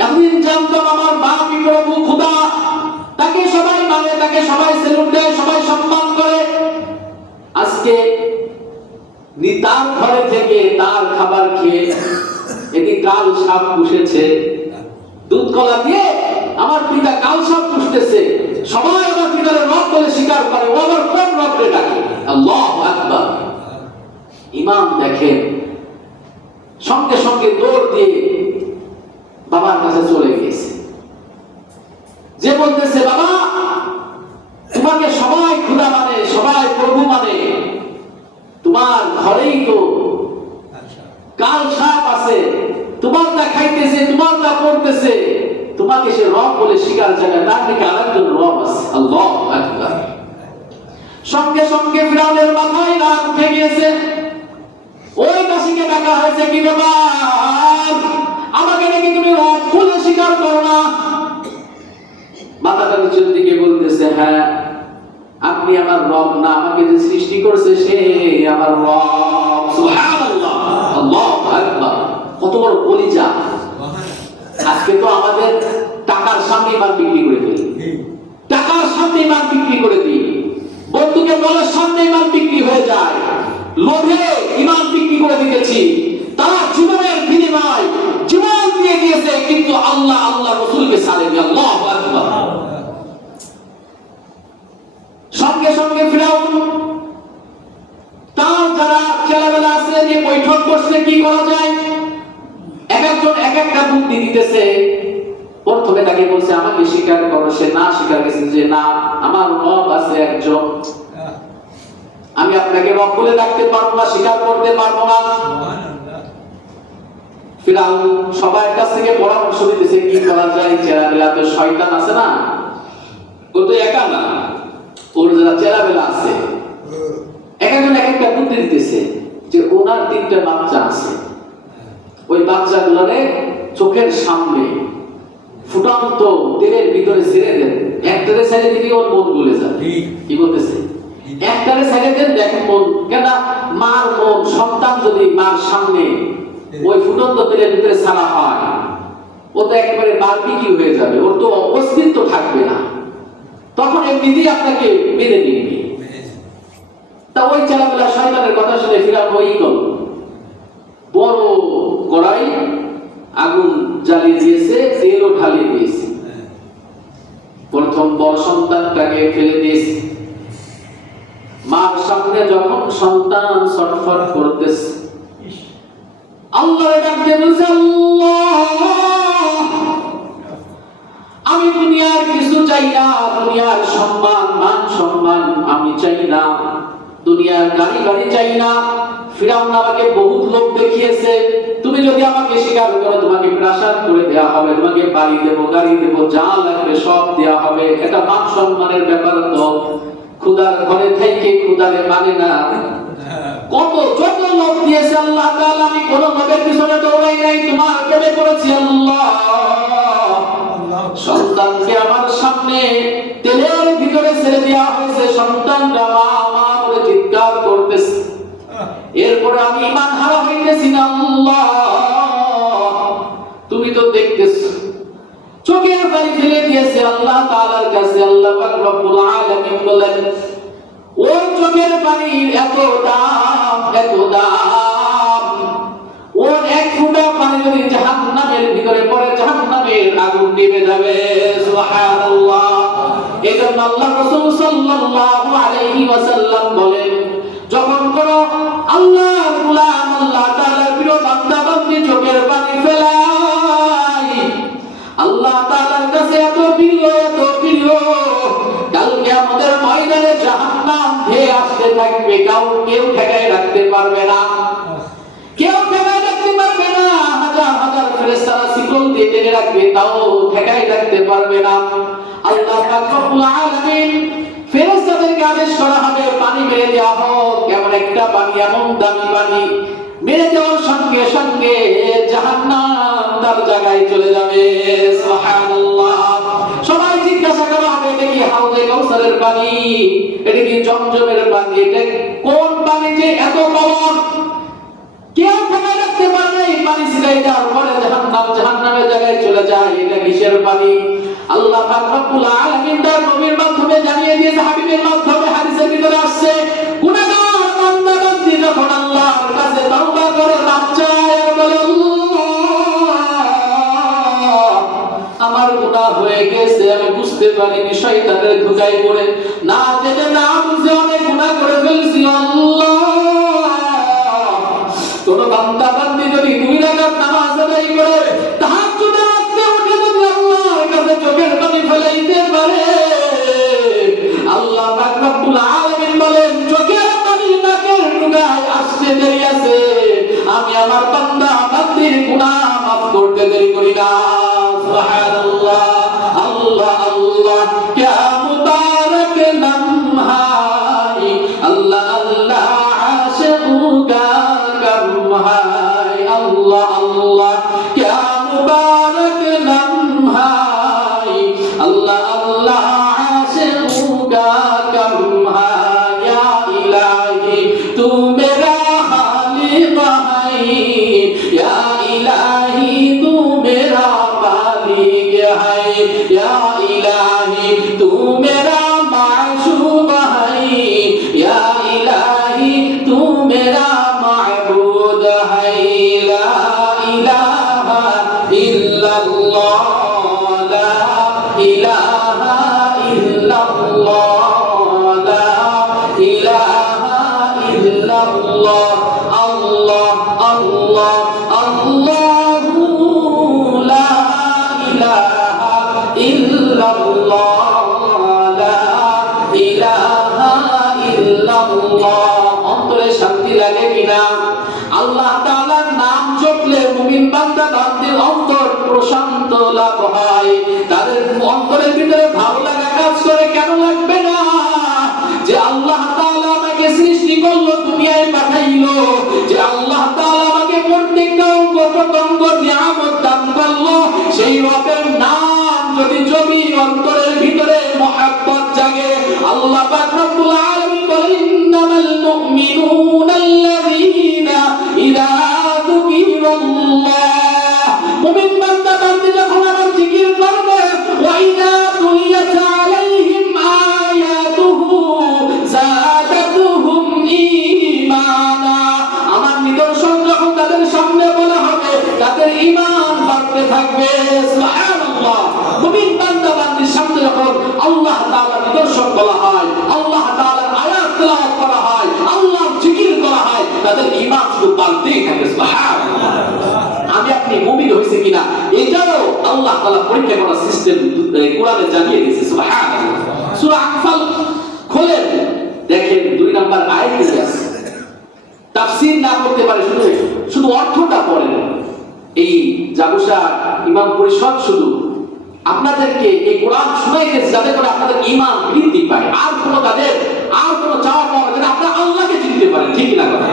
এতদিন জানতাম আমার বাপই প্রভু খোদা, তাকে সবাই মানে, তাকে সবাই সেলুট দেয়, সবাই সম্মান করে, আজকে তার ঘরে থেকে তার খাবার খেয়ে এটি কাল সাপ পুষেছে, দুধ কলা দিয়ে আমার পিতা কাল সাপ পুষতেছে, সবাই আমার পিতার রব বলে স্বীকার করে, ও আমার কোন রবকে ডাকে? আল্লাহু আকবার। ইমাম দেখেন সঙ্গে সঙ্গে দৌড় দিয়ে বাবার কাছে চলে গেছে, যে বলতেছে বাবা তোমাকে সবাই খোদা মানে, সবাই প্রভু মানে, তোমার ঘরেই তো কাল সাপ আছে, তোমার তা খাইতেছে, তোমার তা করতেছে, তোমাকে সে রব বলে স্বীকার জায়গায় তার দিকে আরেকজন রব আছে। আল্লাহু আকবার। সঙ্গে সঙ্গে ফিরআউনের মাথায় রাগ উঠে গিয়েছে, ওই দাসীকে ডাকা হয়েছে, কি ব্যাপার, আমাকে নাকি তুমি রব বলে স্বীকার করো না? মাথাটা নিচের দিকে বলতেছে, হ্যাঁ আপনি আমার রব না, আমাকে যে সৃষ্টি করেছে সে আমার রব। সুবহানাল্লাহ, আল্লাহু আকবার। কত বড় কলিজা। আজকে তো আমাদের টাকার সামনে ইমান বিক্রি করে ফেলি, টাকার সামনে ইমান বিক্রি করে দিই, বন্ধুকে বলার সামনে ইমান বিক্রি হয়ে যায়, লোভে ইমান বিক্রি করে দিতেছি। তারা জীবনের বিনিময় জীবন দিয়ে দিয়েছে, কিন্তু আল্লাহ আল্লাহ রাসূলকে ছাড়েনি। আল্লাহু আকবার। সঙ্গে সঙ্গে ফিরআউন তার যারা ছেলেবেলা আছে যে বৈঠক করছে কি করা যায়, এক একজন এক একটা বুদ্ধি দিতেছে। প্রথমে তাকে বলছে আমাকে স্বীকার করো, সে না স্বীকার করেছে যে না আমার রব আছে একজন, আমি আপনাকে রব বলে ডাকতে পারবো না, স্বীকার করতে পারবো না। ফিরআউন সবার কাছ থেকে পরামর্শ দিতেছে কি করা যায়। ছেলেবেলা তো শয়তান আছে না, ও তো একা না, ওর যারা ছেলেবেলা আছে এক একজন এক একটা বুদ্ধি দিতেছে যে ওনার তিনটা বাচ্চা আছে, ওই বাচ্চাগুলোরে চোখের সামনে ফুটন্ত তেলের ভিতরে ছেড়ে দেন, একটারে ছেড়ে দিলে ওর মন গলে যাবে। কি বলতেছে? একটারে ছেড়ে দেন, দেখেন মন, কেন মার মন, সন্তান যদি মার সামনে ওই ফুটন্ত তেলের ভিতরে ছাড়া হয়, ও তো একেবারে বারবিকিউ হয়ে যাবে, ওর তো অস্তিত্ব থাকবে না, তখন এমনিতেই আপনাকে মেনে নিবে। তা ওই ছেলেবেলা শয়তানের কথা শুনে ফিরআউন ওই করল, বড় কড়াই আগুন জ্বালিয়ে দিয়েছে, তেলও ঢালিয়ে দিয়েছে, প্রথম বড় সন্তানটাকে ফেলে দিয়েছে। মার সামনে যখন সন্তান ছটফট করতেছে, আল্লাহর ডাক দিয়ে বলছে, আল্লাহ আমি দুনিয়ার কিছু চাই না, দুনিয়ার সম্মান মান সম্মান আমি চাই না, দুনিয়ার গাড়ি বাড়ি চাই না। ফিরআউন আমাকে বহুত লোক দেখিয়েছে, তুমি যদি আমাকে স্বীকার করো তোমাকে প্রাসাদ করে দেয়া হবে, তোমাকে বাড়ি দেব, গাড়ি দেব, যা লাগবে সব দেয়া হবে। এটা মান সম্মানের ব্যাপার তো, খোদার ঘরে থেকে খোদারে মানে না। কত যত লোক দিয়েছে আল্লাহ তাআলা, আমি কোন লোকের পিছনে দৌড়াই নাই, তোমার প্রেমে করেছি আল্লাহ। সন্তানকে আমার সামনে তেলের ভিতরে ছেড়ে দেওয়া হয়েছে, সন্তানটা মা মা করে চিৎকার করতেছে, এরপরে আমি ঈমান হারা হইতেছি না। আল্লাহ তুমি তো দেখতেছো, চোখের পানি ফেলে দিয়েছে আল্লাহ তাআলার কাছে। আল্লাহ পাক রব্বুল আলামিন বলেন, ওর চোখের পানির এত দাম, এত দাম, ওর এক ফোঁটা পানি যদি জাহান্নামের ভিতরে পড়ে জাহান্নামের আগুন নিভে যাবে। সুবহানাল্লাহ। এজন্য আল্লাহ রাসূল সাল্লাল্লাহু আলাইহি ওয়াসাল্লাম বলেন, যখন কোন আল্লাহর গোলাম আল্লাহ তাআলার প্রিয় বান্দা বান্দি চোখের পানি ফেলায়, আল্লাহ তাআলার কাছে এত প্রিয়, এত প্রিয়, কাল কিয়ামতের ময়দানে জাহান্নাম ধেয়ে আসতে থাকবে, কেউ ঠেকায় রাখতে পারবে না, কেউ ঠেকায় রাখতে পারবে না। হাজার হাজার ফেরেশতারা শিকল দিয়ে টেনে রাখবে, তাও ঠেকায় রাখতে পারবে না। আল্লাহ পাক রব্বুল আলামিন ফেরেশতাদেরকে আদেশ করা হবে, পানি মেরে দেওয়া হোক। এমন একটা পানি, এমন দামি পানি মেরে দেওয়ার সঙ্গে সঙ্গে জাহান্নাম তার জায়গায় চলে যাবে। সুবহানাল্লাহ। সবাই জিজ্ঞাসা করা হবে, এটা কি হাউজে কাউসারের পানি, এটা কি জমজমের পানি, এটা কোন পানি যে এত পাওয়ার? কেউ ঠেকাই রাখতে পারে না। এই পানি ছিটাই দেওয়ার পরে জাহান্নামের জায়গায় চলে যায়। এটা কিসের পানি? আল্লাহ পাক রব্বুল আলামিন তার নবীর মাধ্যমে জানিয়ে দিয়েছে, হাবিবের মাধ্যমে হাদিসের ভিতরে আসছে, গুনাহগার বান্দা বান্দি যখন আল্লাহর কাছে তওবা করে মাপ চায় আর বলে, আমার গুনাহ হয়ে গেছে, আমি বুঝতে পারিনি, শয়তানের ধোঁকায় পড়ে না জেনে না বুঝে অনেক গুনাহ করে ফেলছি। আল্লাহ, কোন বান্দা বান্দি যদি 2 রাকাত নামাজ আদায় করে তাহাজ্জুদে রাতে উঠে যদি আল্লাহর কাছে চোখের পানি ফেলাইতে পারে, আল্লাহ পাক রব্বুল আলামিন বলেন, চোখের পানি নাকের ডগায় আসতে দেরি আছে, আমি আমার বান্দা বান্দির গুনাহ মাফ করতে দেরি করি না। সুবহানাল্লাহ। আল্লাহ আল্লাহ क्या मुबारक लम्हा, अल्लाह अल्लाह आशिकों का लम्हा, अल्लाह अल्लाह क्या मुबारक लम्हा, अल्लाह अल्लाह आशिकों का लम्हा, या इलाही तू मेरा खालिक है, या इलाही तू मेरा मालिक है, या इलाही तू मेरा माशूक है, या इलाही तू मेरा माबूद है, ला इलाहा इल्लल्लाह, ला इलाहा इल्लल्लाह, ला इलाहा इल्लल्लाह, अल्लाह अल्लाह अल्लाहु ला इलाहा इल्लल्लाह, ला इलाहा इल्लल्लाह। অন্তরে শান্তি লাগে কিনা? আল্লাহ তাআলার নাম জপলে মুমিন বান্দা বান্দির অন্তর প্রশান্ত লাভ হয়, তাদের অন্তরের ভিতরে ভালো লাগা কাজ করে। কেন লাগবে না? যে আল্লাহ তাআলা আমাকে সৃষ্টি করলো, দুনিয়ায় পাঠাইলো, যে আল্লাহ তাআলা আমাকে প্রত্যেকটা অঙ্গ প্রত্যঙ্গ নিয়ামত দান করলো, সেই রবের নাম যদি অন্তরের ভিতরে মহব্বত জাগে, আল্লাহ পাক রব্বুল আলামিন বলেন, ইন্নামাল মুমিনুনা আল্লাযীনা ইযা যুকিরাল্লাহ, মুমিন বান্দা বান্দি যখন আমার জিকির করবে, ওয়া ইযা তুলিয়াত আলাইহিম আয়াতুহু যাদাতুহুম ঈমানা, আমার নিদর্শন যখন তাদের সামনে বলা হবে, তাদের ঈমান বাড়তে থাকবে। সুবহানাল্লাহ। মুমিন বান্দা বান্দির সামনে যখন আল্লাহ তাআলার নিদর্শন বলা হয়, আল্লাহ তাআলার আয়াত তেলাওয়াত করা হয়, আল্লাহর জিকির করা হয়, তাদের ঈমান শুধু বাড়তেই থাকে। সুবহানাল্লাহ। আমি আপনি মুমিন হইছে কিনা এটাও আল্লাহ তাআলা পরীক্ষা করার সিস্টেম কোরআনে জানিয়ে দিয়েছে। সুবহানাল্লাহ। সূরা আনফাল খোলেন, দেখেন 2 নম্বর আয়াতে আছে। তাফসীর না করতে পারে, শুধু অর্থটা পড়েন। এই জাগুসা ইমাম পরিষদ শুধু আপনাদেরকে এই কোরআন শুনাইতেছে যাতে করে আপনাদের ঈমান বৃদ্ধি পায়, আর কোনো চাওয়া পাওয়া যেন আপনারা আল্লাহকে চিনতে পারেন। ঠিক না কথা?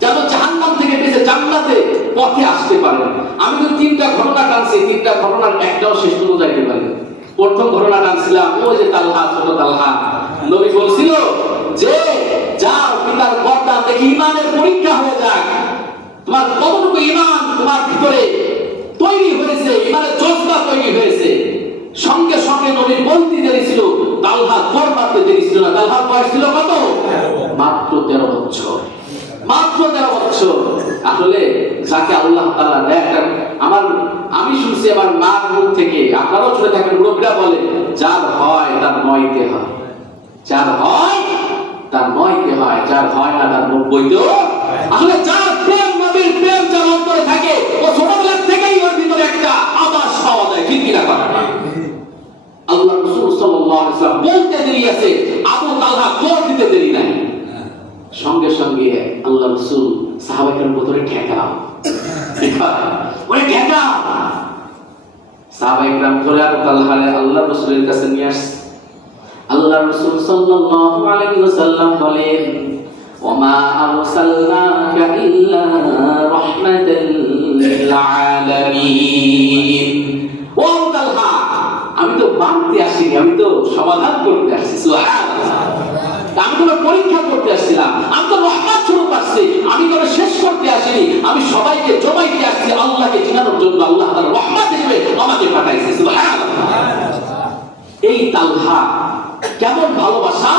যেন জাহান্নাম থেকে বেঁচে জান্নাতে পথে আসতে পারেন। আমি তো 3টা ঘটনা টানছি, 3টা ঘটনার একটাও শেষ পর্যন্ত যাইতে পারি। প্রথম ঘটনা টানছিলাম, ওই যে তালহা, ছোট তালহা, নবী বলছিল যে যাও পিতার গর্দান দেখি ঈমানের পরীক্ষা হয়ে যাক, তোমার কতটুকু ঈমান তোমার ভিতরে তৈরি হয়েছে, ঈমানের জজ্বা তৈরি হয়েছে। সঙ্গে সঙ্গে নবী বলতে দেরি ছিল, তালহা দৌড় মারতে দেরি ছিল না। তালহার বয়স ছিল কত? মাত্র 13 বছর। মাত্র 13 বছর। আসলে যাকে আল্লাহ তাআলা দেয়, আমি শুনছি আমার মার মুখ থেকে, আপনারাও শুনে থাকেন, মুরব্বিরা বলে, যার হয় তার 9তে হয়, যার হয় তার 9তে হয়, যার হয় না তার 90তেও। আসলে যার প্রেম, নবীর প্রেম যার অন্তরে থাকে, ও ছোটবেলা থেকেই ওর ভিতরে একটা আবাস পাওয়া যায়। ঠিক কিনা কথা? আল্লাহ রাসূল সাল্লাল্লাহু আলাইহি ওয়াসাল্লাম বলতে দেরি আছে, আবু তালহা দৌড় দিতে দেরি নাই। সঙ্গে সঙ্গে আল্লাহ রাসূল সাহাবাদের ভিতরে ঠেকাও, ওরে ঠেকাও। সাহাবায়ে কেরাম ধরে আবু তালহারে আল্লাহ রাসূলের কাছে নিয়ে আসছে। আল্লাহ রাসূল সাল্লাল্লাহু আলাইহি ওয়াসাল্লাম বলেন, وما أرسلناك إلا رحمة للعالمين ওয়াল্লাহ আমি তো বাঁধতে আসিনি, আমি তো সমাধান করতে আসছি। সুবহানাল্লাহ, আমি তো পরীক্ষা করতে আসছিলাম, আমি তো রহমত স্বরূপ আসছি, আমি তো শেষ করতে আসিনি, আমি সবাইকে জমাইতে আসছি আল্লাহকে চিনানোর জন্য। আল্লাহ তাআলা রহমত হিসেবে আমাকে পাঠাইছে। সুবহানাল্লাহ। এই তালহা কেমন ভালোবাসা!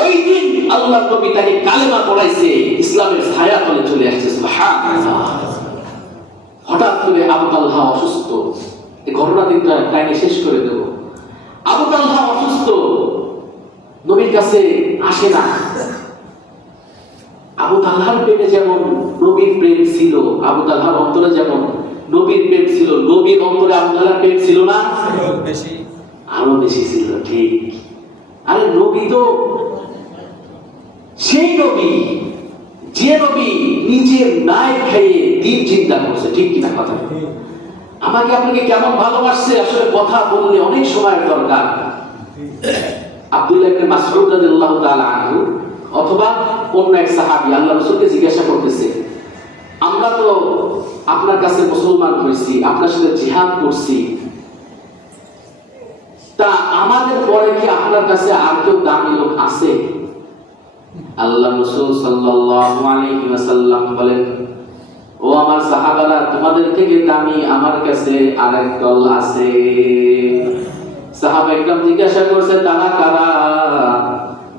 ওই দিন আল্লাহ নবী তাকে কালেমা পড়াইছে, ইসলামের ছায়া তলে চলে আসছে। সুবহানাল্লাহ। হঠাৎ করে আবু তালহা অসুস্থ। এই ঘটনা দিনটা টাইমে শেষ করে দেব। আবু তালহা অসুস্থ, নবীর কাছে আসে না। আবু তালহার প্রেমে যেমন নবীর প্রেম ছিল, আবু তালহার অন্তরে যেমন নবীর প্রেম ছিল, নবীর অন্তরে আবু তালহার প্রেম ছিল না? আরো বেশি ছিল। ঠিক। আরে নবী তো সেই নবী, যে নবী নিজের নায় খাইয়ে দিন চিন্তা করছে। ঠিক কিনা কথা? আমাকে আপনাকে কেমন ভালোবাসছে আসলে কথা বললে অনেক সময়ের দরকার। আব্দুল্লাহ ইবনে মাসউদ রাদিয়াল্লাহু তাআলা আনহু অথবা অন্য এক সাহাবী আল্লাহ রাসূলকে জিজ্ঞাসা করতেছে, আমরা তো আপনার কাছে মুসলমান হয়েছি, আপনার সাথে জিহাদ করছি, তা আমাদের পরে কি আপনার কাছে আর কেউ দামি লোক আছে? আল্লাহ রাসূল সাল্লাল্লাহু আলাইহি ওয়াসাল্লাম বলেন, ও আমার সাহাবারা, তোমাদের থেকে দামি আমার কাছে আরেক দল আছে। সাহাবা একদম জিজ্ঞাসা করছে, তারা কারা?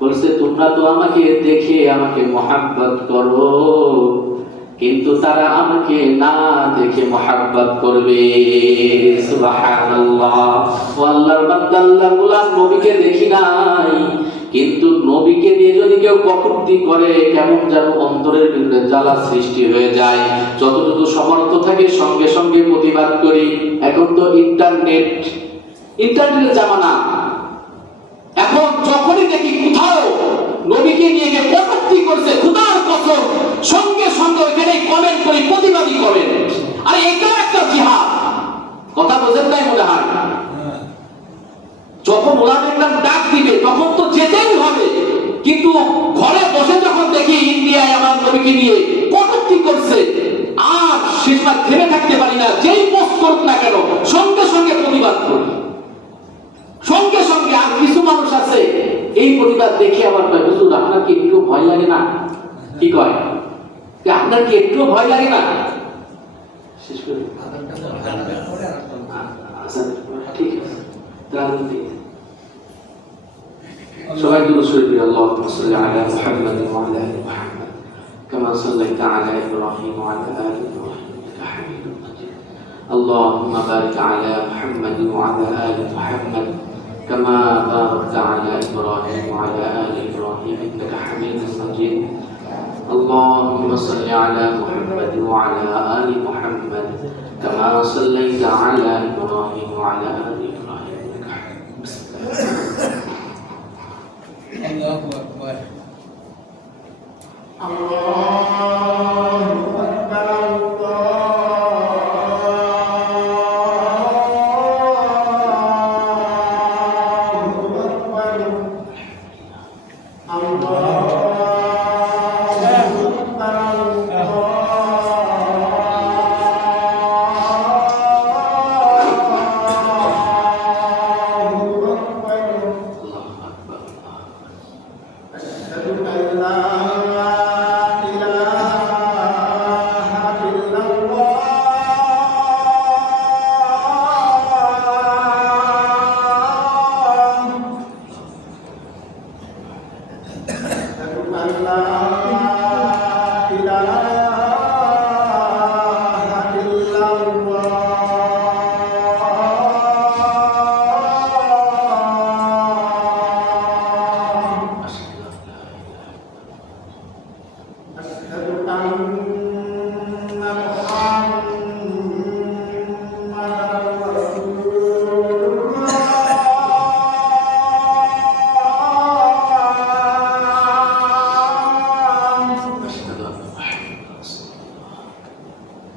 বলছে, তোমরা তো আমাকে দেখে আমাকে মহব্বত করো, কিন্তু তারা আমাকে না দেখে মহব্বত করবে। সুবহানাল্লাহ। ও আল্লাহর বান্দা, আল্লাহর গোলাম, নবীকে দেখি নাই, কিন্তু নবীকে নিয়ে যদি কেউ কটূক্তি করে কেমন যেন অন্তরের ভিতরে জ্বালা সৃষ্টি হয়ে যায়। যতটুকু সমর্থ থাকে সঙ্গে সঙ্গে প্রতিবাদ করি। এখন তো ইন্টারনেটের জামানা। এখন যখনই দেখি কোথাও নবীকে নিয়ে গিয়ে কটূক্তি করছে, খোদার কসম, সঙ্গে সঙ্গে ওখানে কমেন্ট করি, প্রতিবাদী করেন। আর এটাও একটা জিহাদ। কথা বোঝেন নাই মনে হয়? যখন ওলামায়ে ডাক দিবে তখন তো যেতেই হবে, কিন্তু ঘরে বসে যখন দেখি ইন্ডিয়ায় আমার নবীকে নিয়ে কটূক্তি করছে, আর শেষবার থেমে থাকতে পারি না। যেই পোস্ট করুক না কেন সঙ্গে সঙ্গে প্রতিবাদ করি, সঙ্গে সঙ্গে। আর কিছু মানুষ আছে এই প্রতিবাদ দেখে আবার কয়, হুজুর আপনার কি একটু ভয় লাগে না? কি কয়? আপনার কি একটু ভয় লাগে না? শেষ করে ঠিক আছে। সবাই দুরূদ শরীফ পড়ি। আল্লাহুম্মা সাল্লি আলা মুহাম্মাদ ওয়া আলা আলি মুহাম্মাদ কামা সাল্লাইতা আলা ইব্রাহিম ওয়া আলা আলি ইব্রাহিম ইন্নাকা হামিদুম মাজিদ। আল্লাহুম্মা বারিক আলা মুহাম্মাদ ওয়া আলা আলি মুহাম্মাদ কামা বারাকতা আলা ইব্রাহিম ওয়া আলা আলি ইব্রাহিম ইন্নাকা হামিদুম মাজিদ। আল্লাহুম্মা সাল্লি আলা মুহাম্মাদ ওয়া আলা আলি মুহাম্মাদ কামা সাল্লাইতা আলা ইব্রাহিম ওয়া আলা আলি ইব্রাহিম ইন্নাকা হামিদুম মাজিদ। Allahu Akbar. Allahu Akbar.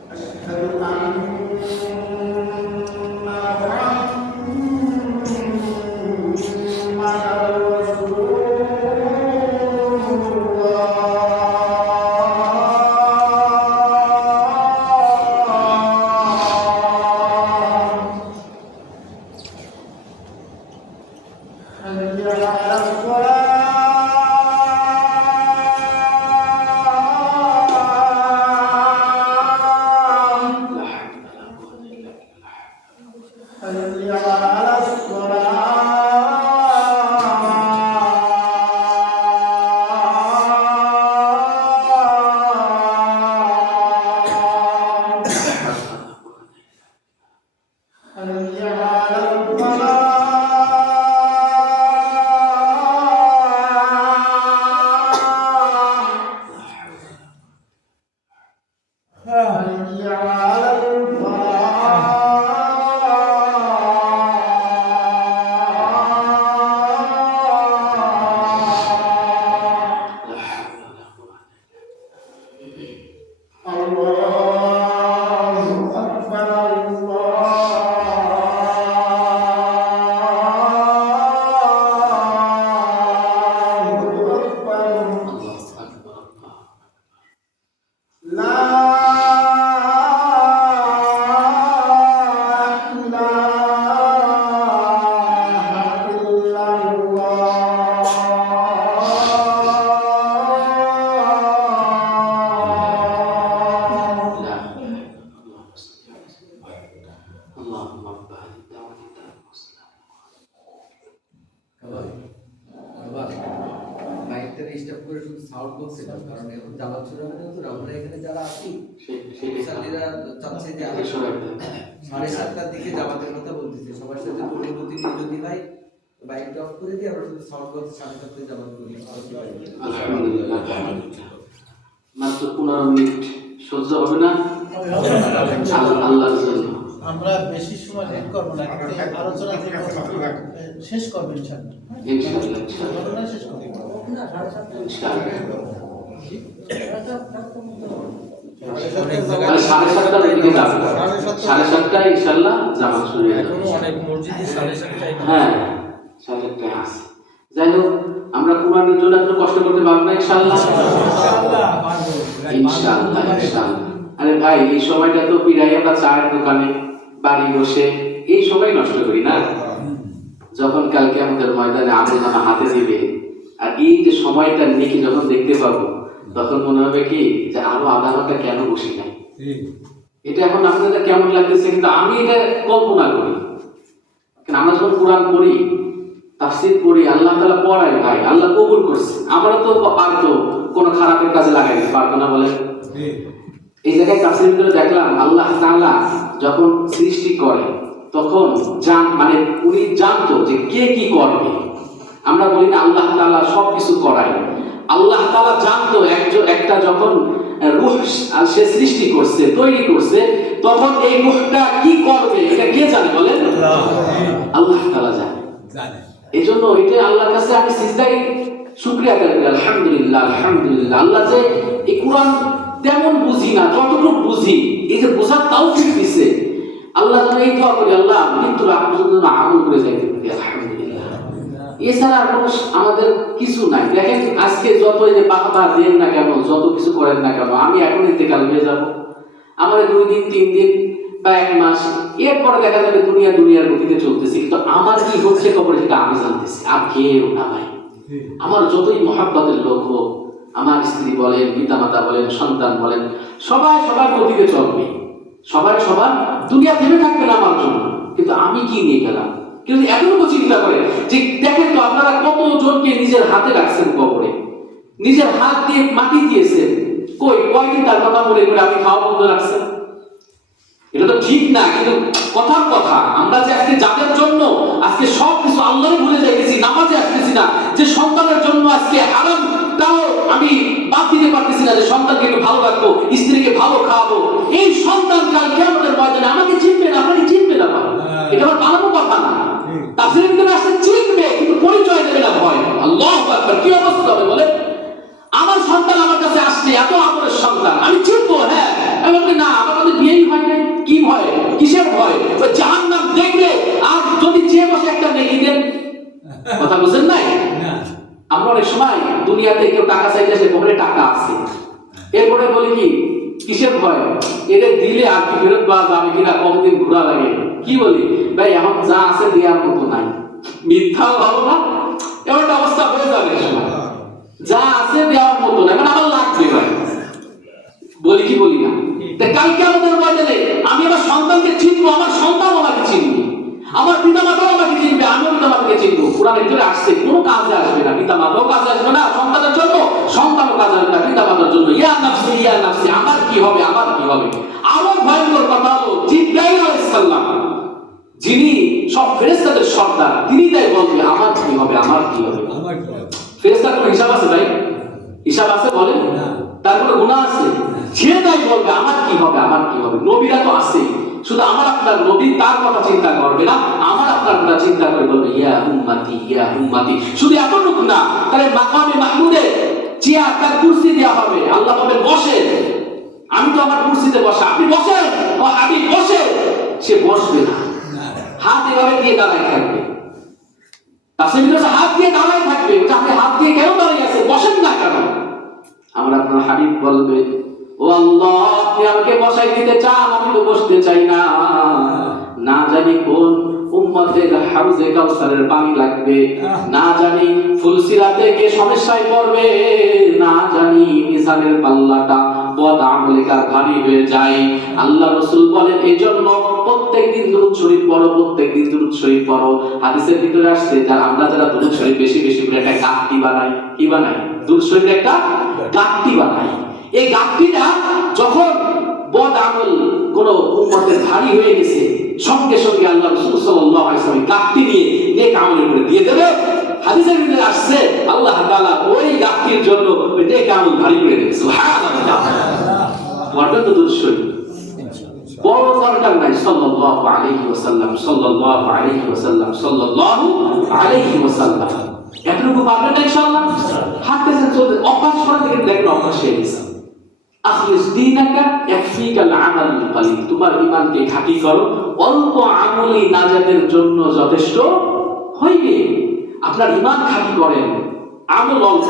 أشهد أن sound box এটা, কারণ এখন জামাত শুরু হবে না, আমরা এখানে যারা আছি মুসল্লিরা চাচ্ছে যে আমি 7:30টার দিকে জামাতের কথা বলতেছে, সবার সাথে অনুমতি নিয়ে যদি ভাই বাইকটা অফ করে দিই, আমরা শুধু সাউন্ড বক্স 7:30টায় জামাত করি। আলহামদুলিল্লাহ, মাত্র 15 মিনিট সহ্য হবে না আল্লাহর জন্য। আমরা বেশি সময় লেট করবো না, কিন্তু এই আলোচনা যে শেষ করবো ইনশাআল্লাহ। ইনশাআল্লাহ ঘটনা শেষ করবো সাড়ে 7টার দিকে যাবে, 7:30টায় ইনশাআল্লাহ জামাত শুরু হবে। এখনো অনেক মসজিদে 7:30টায় হ্যাঁ 7:30টায় আছে। যাই হোক, আমরা কোরআনের জন্য এত কষ্ট করতে পারবো না ইনশাআল্লাহ। ইনশাআল্লাহ ইনশাআল্লাহ। আরে ভাই, এই সময়টা তো পিরাই আমরা চায়ের দোকানে বাড়ি বসে এই সময় নষ্ট করি না। যখন কালকে আমাদের ময়দানে আমলনামা হাতে দিবে আর এই যে সময়টা নেকি যখন দেখতে পাবো, তখন মনে হবে কি যে আরো আধা ঘন্টা কেন বসি নাই। এটা এখন আপনাদের কেমন লাগতেছে, কিন্তু আমি এটা কল্পনা করি। আমরা যখন কোরআন পড়ি, তাফসীর পড়ি, আল্লাহ তাআলা পড়ায় ভাই, আল্লাহ কবুল করছে। আমরা তো পারতো কোনো খারাপের কাজে লাগাই পারতো না বলে। এই জায়গায় তাফসীরের ভিতরে দেখলাম আল্লাহ তাআলা যখন সৃষ্টি করে তখন মানে উনি জানতো যে কে কি করবে। আমরা বলি না আল্লাহ তাআলা সবকিছু করায়, আল্লাহ তাআলা জানতো একটা যখন রূহ সে সৃষ্টি করছে, তৈরি করছে, তখন এই রূহটা কি করবে এটা কে জানে বলেন? আল্লাহ তাআলা জানে। এজন্য এটা আল্লাহর কাছে আমি সিজদায় শুকরিয়া আদায় করি, আলহামদুলিল্লাহ আলহামদুলিল্লাহ। আল্লাহ যে এই কোরআন তেমন বুঝি না, যতটুকু বুঝি এই যে বোঝার তৌফিক দিছে, আল্লাহ যেন এই দোয়া করি আল্লাহ কিন্তু আপনাদের আমল করে যাইতে পারি, আলহামদুলিল্লাহ। এছাড়া আর কোনো আমাদের কিছু নাই। দেখেন আজকে যত এই যে বাহবা দেন না কেন, যত কিছু করেন না কেন, আমি এখন ইন্তেকাল হয়ে যাব, আমার 2 দিন 3 দিন বা 1 মাস, এরপরে দেখা যাবে দুনিয়ার গতিতে চলতেছি, কিন্তু আমার কি হচ্ছে কবরে সেটা আমি জানতেছি, আর কেউ না ভাই। আমার যতই মহাব্বতের লোক হোক, আমার স্ত্রী বলেন, পিতামাতা বলেন, সন্তান বলেন, সবাই সবার গতিতে চলবে, সবাই সবার দুনিয়া থেমে থাকবে না আমার জন্য, কিন্তু আমি কি নিয়ে গেলাম। কিন্তু এতটুকু চিন্তা করে যে দেখেন তো আপনারা কতজনকে নিজের হাতে রাখছেন কবরে, নিজের হাত দিয়ে মাটি দিয়েছেন, কয়দিন তার কথা মনে করে আপনি খাওয়া বন্ধ রাখছেন? এটা তো ঠিক না। কিন্তু কথার কথা, আমরা যে আজকে যাদের জন্য আজকে সব কিছু আল্লাহরে ভুলে যাইতেছি, নামাজে আসতেছি না, যে সন্তানের জন্য আজকে হারামটাও আমি বাদ দিতে পারতেছি না, যে সন্তানকে একটু ভালো রাখবো, স্ত্রীকে ভালো খাওয়াবো, এই সন্তান কাল কিয়ামতের ময়দানে আমাকে চিনবে না, আপনাকে চিনবে না ভাই। এটা আমার বানানো কথা না। তাফসীরের ভিতরে আসছে চিনবে কিন্তু পরিচয় দেবে না ভয়। আল্লাহু আকবার, কি অবস্থা হবে বলে? আমার সন্তান আমার কাছে আসছে, এত আমলের সন্তান, আমি চিনবো? হ্যাঁ। আমি বলি না, আমার কাছে বিয়েই হয় না। কি ভয়? কিসের ভয়? ওই জাহান্নাম দেখলে আর যদি চেয়ে বসে একটা নেকি দেন, কথা বুঝেন নাই? আমরা অনেক সময় দুনিয়াতে কেউ টাকা চাইতে আসে, কবরে টাকা আছে, এরপরে বলি কি কিসের ভয়? এদের দিলে আর কি ফেরত পাওয়া যাবে কিনা, কতদিন ঘোরা লাগে। কি বলি ভাই, এখন যা আছে দেওয়ার মতো নাই, মিথ্যাও ভালো না, এমন একটা অবস্থা হয়ে যাবে। যা আছে দেওয়ার মতো না, মানে আমার লাগবে ভাই, বলি কি বলি না? কালকে আমাদের ময়দানে আমি আমার সন্তানকে চিনবো, আমার সন্তান আমাকে চিনবে, আমার পিতা মাতাও আমাকে চিনবে, আমিও পিতা মাতাকে চিনবো। কোরআনের ভিতরে আসছে কোনো কাজে আসবে না, পিতা মাতাও কাজে আসবে না সন্তানের জন্য, সন্তানও কাজে আসবে না পিতা মাতার জন্য। ইয়া নাফসি ইয়া নাফসি, আমার কি হবে, আমার কি হবে। আরো ভয়ঙ্কর কথা হলো জিবরাইল আলাইহিস সালাম, যিনি সব ফেরেশতাদের সর্দার, তিনি তাই বলবে আমার কি হবে, আমার কি হবে। ফেরেশতার কোনো হিসাব আছে ভাই? হিসাব আছে বলেন? তার কোনো গুনাহ আছে? সে তাই বলবে আমার কি হবে, আমার কি হবে। নবীরা তো আছে, শুধু আমার আপনার নবী তার কথা চিন্তা করবে না, আমার আপনার কথা চিন্তা করে বলবে ইয়া উম্মতি ইয়া উম্মতি। শুধু এতটুকু না, তাহলে মাকামে মাহমুদে চেয়ার, তার কুরসি দেওয়া হবে, আল্লাহ বলবে বসে, আমি তো আমার কুরসিতে বসা, আপনি বসেন, ও হাবিব বসে, সে বসবে না, হাত এভাবে দিয়ে দাঁড়ায় থাকবে। তাফসীর ভিতরে হাত দিয়ে দাঁড়ায় থাকবে, আপনি হাত দিয়ে কেন দাঁড়িয়ে আছেন, বসেন না কেন? আমরা আপনার হাবিব বলবে ও আল্লাহ, আপনি আমাকে বসাই দিতে চান, আমি তো বসতে চাই না, না জানি কোন উম্মতের হাউজে কাউসারের পানি লাগবে, না জানি ফুলসিরাতে কে সমস্যায় পড়বে, না জানি মিজানের পাল্লাটা বদ আমলে কার ভারী হয়ে যায়। আল্লাহ রাসূল বলেন এজন্য প্রত্যেকদিন দুরূদ শরীফ পড়ো, প্রত্যেকদিন দুরূদ শরীফ পড়ো। হাদিসের ভিতরে আসছে যারা আমরা যারা দুরূদ শরীফ বেশি বেশি করে একটা গাঁথনি বানাই, কি বানাই? দুধ শরীরে একটা গাঁটটি বানায়। এই গাঁটটিটা যখন বদ আমল কোন উম্মতের ভারী হয়ে গেছে, সঙ্গে সঙ্গে আল্লাহ রাসূল সাল্লাল্লাহু আলাইহি ওয়াসাল্লাম গাঁটটি নিয়ে নেক আমলের উপরে দিয়ে দেবে। হাদিসের ভিতরে আসছে আল্লাহ তাআলা ওই গাঁটটির জন্য ওই নেক আমল ভারী করে দেবে। সুবহানাল্লাহ। পড়বেন তো দুরূদ শরীফ, বড় দরকার নাই। সাল্লাল্লাহু আলাইহি ওয়াসাল্লাম, সাল্লাল্লাহু আলাইহি ওয়াসাল্লাম, সাল্লাল্লাহু আলাইহি ওয়াসাল্লাম, এতটুকু পারবেন না ইনশাআল্লাহ। হাতে চলতে অভ্যাস করে দেখেন, দেখেন অভ্যাস হয়ে গেছে। আখলিস দীনাকা ইয়াকফিকাল আমালুল কলিল, তোমার ঈমানকে খাঁটি করো, অল্প আমলই নাজাতের জন্য যথেষ্ট হইবে। আপনার ঈমান খাঁটি করেন, আমল অল্প।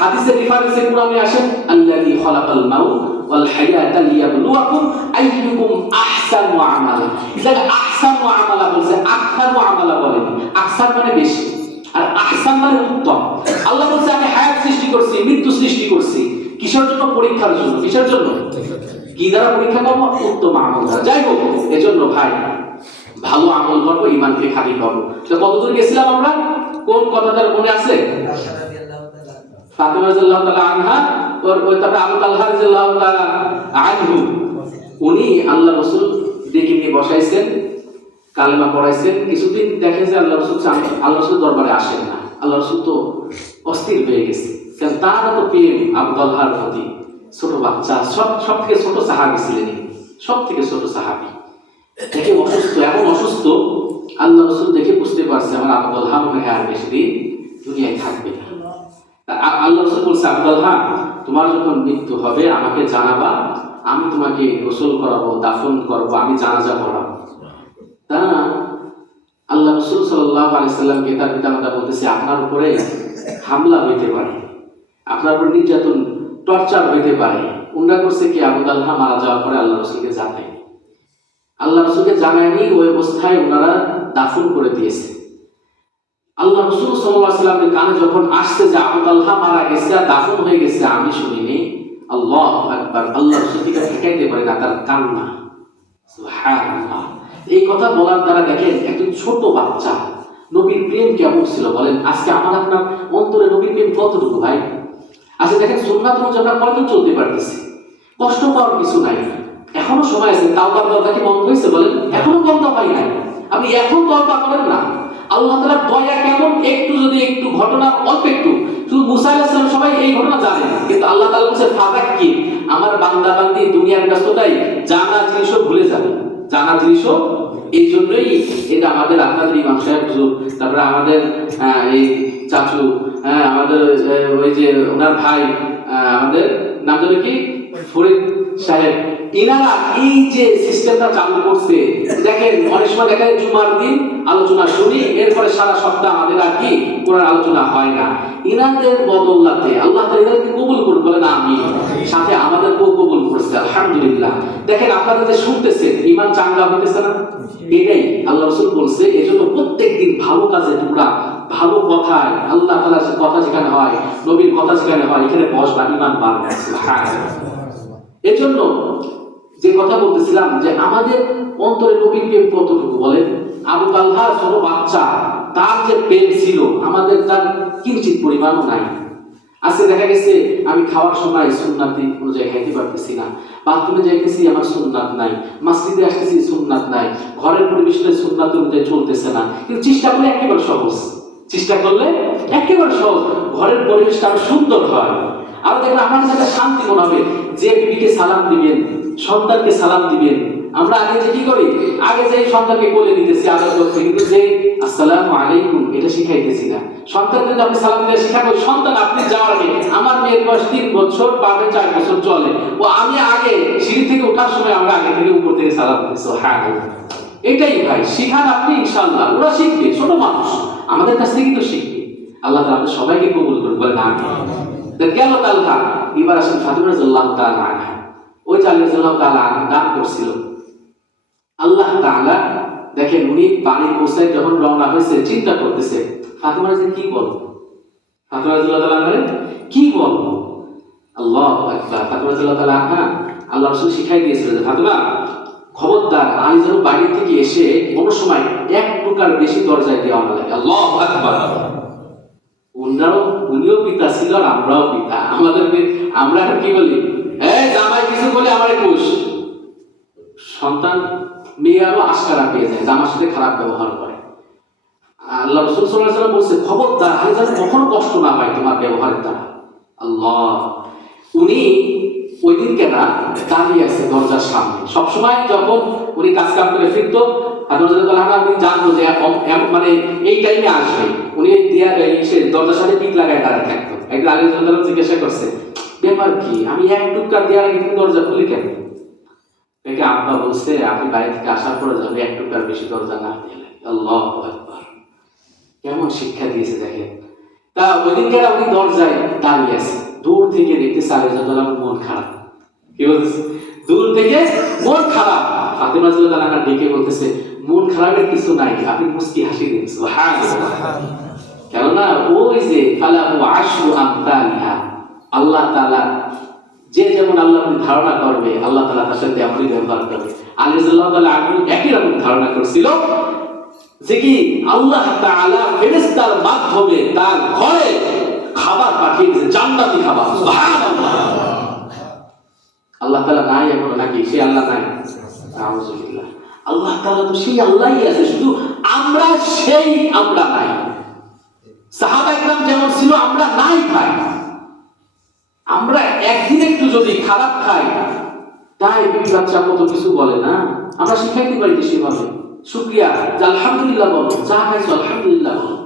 হাদিসের রেফারেন্সে কোরআনে আসেন আল্লাযী খালাকাল মাউত ওয়াল হায়াতা লিয়াবলুয়াকুম আইয়ুকুম আহসানু আমালা। এটা আহসানু আমালা বলছে, আকসানু আমালা বলেন। আকসান মানে বেশি আর আহসান মানে উত্তম। আল্লাহ বলছে আমি হায়াত সৃষ্টি করছি, মৃত্যু সৃষ্টি করছি, কিসের জন্য? পরীক্ষার জন্য। কিসের জন্য? কি দ্বারা পরীক্ষা করবো? উত্তম আমল দ্বারা। যাই হোক, এজন্য ভাই ভালো আমল করবো, ঈমানকে খাঁটি করবো। তো কতদূর গেছিলাম আমরা? কোন কথাটার মনে আছে? ফাতিমা রাদিয়াল্লাহু তাআলা আনহা ওর তারপরে আবু তালহা রাদিয়াল্লাহু তাআলা আনহু, উনি আল্লাহ রাসূল ডেকে নিয়ে বসাইছেন, কালেমা পড়াইছেন। কিছুদিন দেখে যে আল্লাহ রাসূল দরবারে আসেন না। আল্লাহ রাসূল তো অস্থির হয়ে গেছে, কারণ তার তো প্রেম আবু তালহার প্রতি। ছোট বাচ্চা, সব থেকে ছোট সাহাবী ছিলেন, সব থেকে ছোট সাহাবী। দেখে অসুস্থ, এমন অসুস্থ আল্লাহ রাসূল দেখে বুঝতে পারছে আমার আবু তালহা মনে হয় আর বেশি দিন দুনিয়ায় থাকবে না। আল্লাহ রাসূল বলছে, আবু তালহা তোমার যখন মৃত্যু হবে আমাকে জানাবা, আমি তোমাকে গোসল করাবো, দাফন করবো, আমি জানাজা পড়াবো। তা আল্লাহ রাসূল সাল্লাল্লাহু আলাইহি সাল্লামকে তার পিতামাতা বলতেছে আপনার উপরে হামলা হইতে পারে, আপনার উপর নির্যাতন, টর্চার হইতে পারে। উন্ডা করছে কি আবু তালহা মারা যাওয়ার পরে আল্লাহ রাসূলকে জানায়। আল্লাহ রাসূলকে জানায়নি, ওই অবস্থায় ওনারা দাফন করে দিয়েছে। আল্লাহ রাসূল সাল্লাল্লাহু আলাইহি ওয়াসাল্লামের কানে যখন আসছে যে আবু তালহা মারা গেছে, দাফন হয়ে গেছে, আমি শুনিনি। আল্লাহু আকবার। আল্লাহ রাসূলকে ঠেকাইতে পারে না তার কান্না। সুবহানাল্লাহ। এই কথা বলার দ্বারা দেখেন একজন ছোট বাচ্চা নবীর প্রেম কেমন ছিল বলেন। আজকে আমার আপনার অন্তরে নবীর প্রেম কতটুকু ভাই? আজকে দেখেন সুন্নাত অনুযায়ী আমরা কয়দিন চলতে পারতেছি, কষ্ট পাওয়ার কিছু নাই। এখনো সময় আছে। তাওবার দরজা কি বন্ধ হয়েছে বলেন? এখনো বন্ধ হয় নাই। আপনি এখন তওবা করেন না। আল্লাহ তাআলার দয়া কেমন, একটু যদি একটু ঘটনা, অল্প একটু, শুধু মুসা আলাইহিস সালাম সবাই এই ঘটনা জানেন, কিন্তু আল্লাহ তাআলা বলেছে ফাযাক্কির, আমার বান্দা বান্দি দুনিয়ার ব্যস্ততায় জানা জিনিসও ভুলে যাবে, জানা জিনিসও। এই জন্যই এটা আমাদের আপনাদের ইমাম সাহেব হুজুর, তারপরে আমাদের এই চাচু, আমাদের ওই যে ওনার ভাই, আমাদের নাম জানো কি, ফরিদ সাহেব, এনারা এই যে সিস্টেমটা চালু করছে। দেখেন অনেক সময় দেখা যায় জুমার দিন আলোচনা শুনি, এরপরে সারা সপ্তাহ আমাদের আর কি কোরআন আলোচনা হয় না। ইনাদের বদলাতে আল্লাহ তাআলা এদেরকে কবুল করুন, বলেন আমিন। সাথে আমাদেরকেও কবুল করছে, আলহামদুলিল্লাহ। দেখেন আপনারা যে শুনতেছেন, ঈমান চাঙ্গা হইতেছে না? এটাই আল্লাহ রাসূল বলছে। এজন্য প্রত্যেকদিন ভালো কাজে টুকরা, ভালো কথায়, আল্লাহ তাআলার কথা যেখানে হয়, নবীর কথা যেখানে হয়, এখানে বসবা, ঈমান বাড়বে। সুবহানাল্লাহ। এজন্য যে কথা বলতেছিলাম যে আমাদের অন্তরে নবীর প্রেম কতটুকু বলেন। আবু তালহা ছোট বাচ্চা, তার যে প্রেম ছিল আমাদের তার কিঞ্চিত পরিমাণও নাই। আজকে দেখা গেছে আমি খাওয়ার সময় সুন্নাতি অনুযায়ী খাইতে পারতেছি না, বাথরুমে যাইতেছি আমার সুন্নাত নাই, মসজিদে আসতেছি সুন্নাত নাই, ঘরের পরিবেশে সুন্নাত অনুযায়ী চলতেছে না। কিন্তু চেষ্টা করলে একেবারে সহজ, চেষ্টা করলে একেবারে সহজ, ঘরের পরিবেশটা আরো সুন্দর হয়। আর দেখবেন আমার কাছে শান্তি মনে হবে যে বিবিকে সালাম দিবেন, সন্তানকে সালাম দিবেন। আমরা আগে যে কি করি, আগে যে সন্তানকে কোলে নিতেছি, আদর করছি, কিন্তু যে আসসালামু আলাইকুম এটা শিখাইতেছি না। সন্তানকে যদি আপনি সালাম দিয়ে শিখাবো, সন্তান আপনি যাওয়ার আগে, আমার মেয়ের বয়স 3 বছর, বাপের 4 বছর চলে, ও আমি আগে সিঁড়ি থেকে ওঠার সময় আমরা আগে থেকে উপর থেকে সালাম দিচ্ছি। হ্যাঁ, এটাই ভাই শিখান আপনি, ইনশাআল্লাহ ওরা শিখবে। ছোট মানুষ আমাদের কাছ থেকে কিন্তু শিখবে। আল্লাহ তাআলা আমাদের সবাইকে কবুল করুন, বলেন আমিন। গেল তালহা, এবার আসেন ফাতিমা রাদিয়াল্লাহু তাআলা আনহা। ওই যে আলী রাদিয়াল্লাহু তাআলা দান করছিল, আল্লাহ তাআলা দেখেন উনি বাড়ি পৌঁছায় যখন রওনা হয়েছে, চিন্তা করতেছে ফাতিমা রাদিয়াল্লাহু কি বলবো, ফাতিমা রাদিয়াল্লাহু তাআলা কি বলবো। আল্লাহু আকবার। ফাতিমা রাদিয়াল্লাহু তাআলা আনহা, আল্লাহ রাসূল শিখাই দিয়েছিল যে ফাতিমা খবরদার আলী যেন বাইরে থেকে এসে কোনো সময় 1 টুকার বেশি দরজায় দেওয়া না লাগে। আল্লাহু আকবার। উনিও পিতা ছিল আর আমরাও পিতা। আমরা এখন কি বলি, জামাই কিছু বলে আমার কোষ, সন্তান মেয়ে আরো আশকারা পেয়ে যায়, জামার সাথে খারাপ ব্যবহার করে। আল্লাহ রাসূল সাল্লাল্লাহু আলাইহি ওয়াসাল্লাম বলছে, খবরদার আমি যেন কখনো কষ্ট না পাই তোমার ব্যবহারের দ্বারা। আল্লাহ, উনি ওই দিন কেনা দাঁড়িয়ে আছে দরজার সামনে, সবসময় যখন উনি কাজ কাম করে ফিরত আপনি জানতো যে মানে এই টাইমে আসবে, উনি দরজার সামনে পিঠ লাগায় দাঁড়িয়ে থাকতো। একদিন আলী রাদিয়াল্লাহু জিজ্ঞাসা করছে, ব্যাপার কি, আমি এক টুকরা দেওয়ার আগে তুমি দরজা খুলি কেন? দেখে আব্বা বলছে, আপনি বাইরে থেকে আসার পরে যাবে এক টুকরার বেশি দরজা না দিলে। আল্লাহু আকবার, কেমন শিক্ষা দিয়েছে দেখেন। তা ওই দিন কেনা উনি দরজায় দাঁড়িয়ে আছে, দূর থেকে দেখতে আলী রাদিয়াল্লাহু মন খারাপ। কি বলতেছে? দূর থেকে মন খারাপ। ফাতেমা রাদিয়াল্লাহু আনহা ডেকে বলতেছে, মন খারাপের কিছু নাই, আপনি মুস্কি হাসি দিন। সুবহানাল্লাহ। কেননা ওই যে ফালাহু আশরু আমতালিহা, আল্লাহ তাআলা যে যেমন আল্লাহ ধারণা করবে আল্লাহ তাআলা তার সাথে এমনই ব্যবহার করবে। আলী রাদিয়াল্লাহু তাআলা একই রকম ধারণা করছিল যে কি আল্লাহ তাআলা ফেরেশতার মাধ্যমে তার ঘরে খাবার পাঠিয়ে দিয়েছে, জান্নাতি খাবার। সুবহানাল্লাহ। আল্লাহ তাআলা নাই এখন নাকি? সে আল্লাহ নাই? আউযুবিল্লাহ। আল্লাহ তাআলা তো সেই আল্লাহই আছে, শুধু আমরা সেই আমরা নাই। সাহাবা ইকরাম যেমন ছিল আমরা নাই ভাই। আমরা একদিন একটু যদি খারাপ খাই তাই বিবি বাচ্চা কত কিছু বলে না, আমরা শিখাইতে পারি কি সেভাবে? শুকরিয়া, আলহামদুলিল্লাহ বলো, যা খাইছো আলহামদুলিল্লাহ বলো।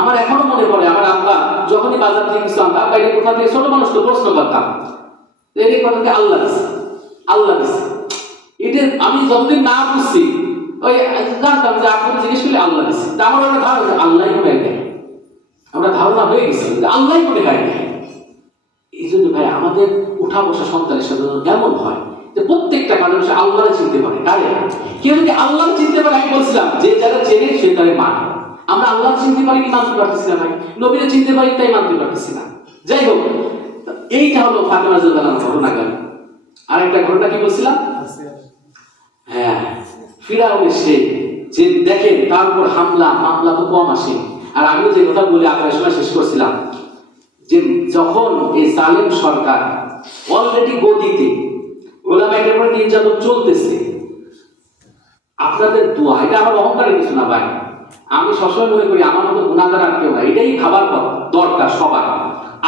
আমার এখনো মনে পড়ে আমার আব্বা যখনই বাজার থেকে কিছু আনতাম, বাইরে কোথা থেকে, ছোট মানুষ তো প্রশ্ন করতাম, এটাই কথাকে আল্লাহ দিছে, আল্লাহ দিছে। এটা আমি যতদিন না বুঝছি ওই জানতাম যে আপনি জিজ্ঞেস করলে আল্লাহ দিছে, তা আমার একটা ধারণা আল্লাহই মনে হয় দেয়। আমরা ধারণা হয়ে গেছি যে আল্লাহই মনে হয় দেয়। এই জন্য ভাই আমাদের উঠা বসা সন্তানের সাথে এমন হয় যে প্রত্যেকটা কাজে সে আল্লাহরে চিনতে পারে। তাই কেউ যদি আল্লাহ চিনতে পারে, আমি বলছিলাম যে যারা চেনে সে তারে মানে। আমরা আল্লাহ চিনতে পারি কি মানতে পারতেছি না ভাই, নবীরে চিনতে পারি তাই মানতে পারতেছি না। যাই হোক, এইটা হলো ফাতেমা রাদিয়াল্লাহু আনহার ঘটনাগার। আর একটা ঘটনা কি বলছিলাম, হ্যাঁ ফিরাউনের সে যে দেখেন তার উপর মামলা তো কম আসে। আর আমিও যে কথা বলে আপনার সময় শেষ করছিলাম যে যখন এই জালেম সরকার অলরেডি গদিতে, ওলামায়ে কেরামের নির্যাতন চলতেছে, আপনাদের দোয়া, এটা আমার অহংকারের কিছু না ভাই, আমি সবসময় মনে করি আমার মতো গুনাহগার আর কেউ না, এটাই ভাবার দরকার সবার।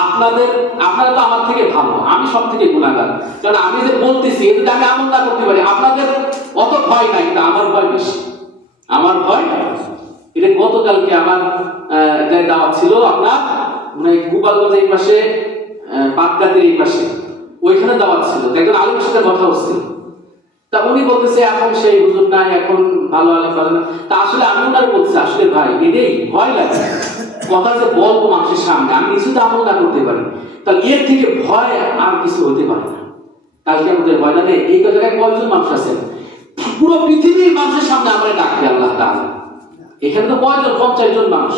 আপনারা তো আমার থেকে ভালো, আমি সব থেকে গুনাহগার। কারণ আমি যে বলতেছি এটা আমি আমল না করতে পারি, আপনাদের অত ভয় নাই, কিন্তু আমার ভয় বেশি। আমার ভয় এটা গতকালকে আমার দাওয়াত ছিল আপনার মানে গোপালগঞ্জ এই পাশে, পাটকাতের এই পাশে, ওইখানে দাওয়াত ছিল। একজন আলেমের সাথে কথা হচ্ছিল, তা উনি বলতেছে এখন সেই হুজুর নাই, এখন ভালো আলেম ভালো না। তা আসলে আমি ওনার বলছি, আসলে ভাই এটাই ভয় লাগে কথা যে বলবো মানুষের সামনে, আমি কিছু তো আমল না করতে পারি, তাহলে এর থেকে ভয় আর কিছু হতে পারে না। কালকে আমাদের ভয় লাগে, এই জায়গায় কয়জন মানুষ আছেন পুরো পৃথিবীর মানুষের সামনে আমার ডাকবে আল্লাহ তাআলা, এখানে তো কয়জন? 50 জন মানুষ।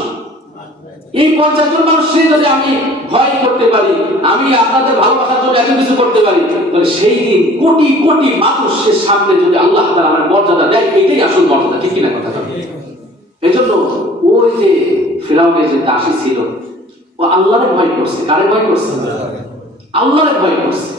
এই 50 জন মানুষকে যদি আমি ভয় করতে পারি, আমি আপনাদের ভালোবাসার জন্য এত কিছু করতে পারি, তাহলে সেই দিন কোটি কোটি মানুষের সামনে যদি আল্লাহ তাআলা আমার মর্যাদা দেয়, এটাই আসল মর্যাদা, ঠিক কিনা কথা? এই জন্য ওই যে ফিরাউনের যে দাসী ছিল, ও আল্লাহরে ভয় করছে। কারে ভয় করছে? আল্লাহরে ভয় করছে।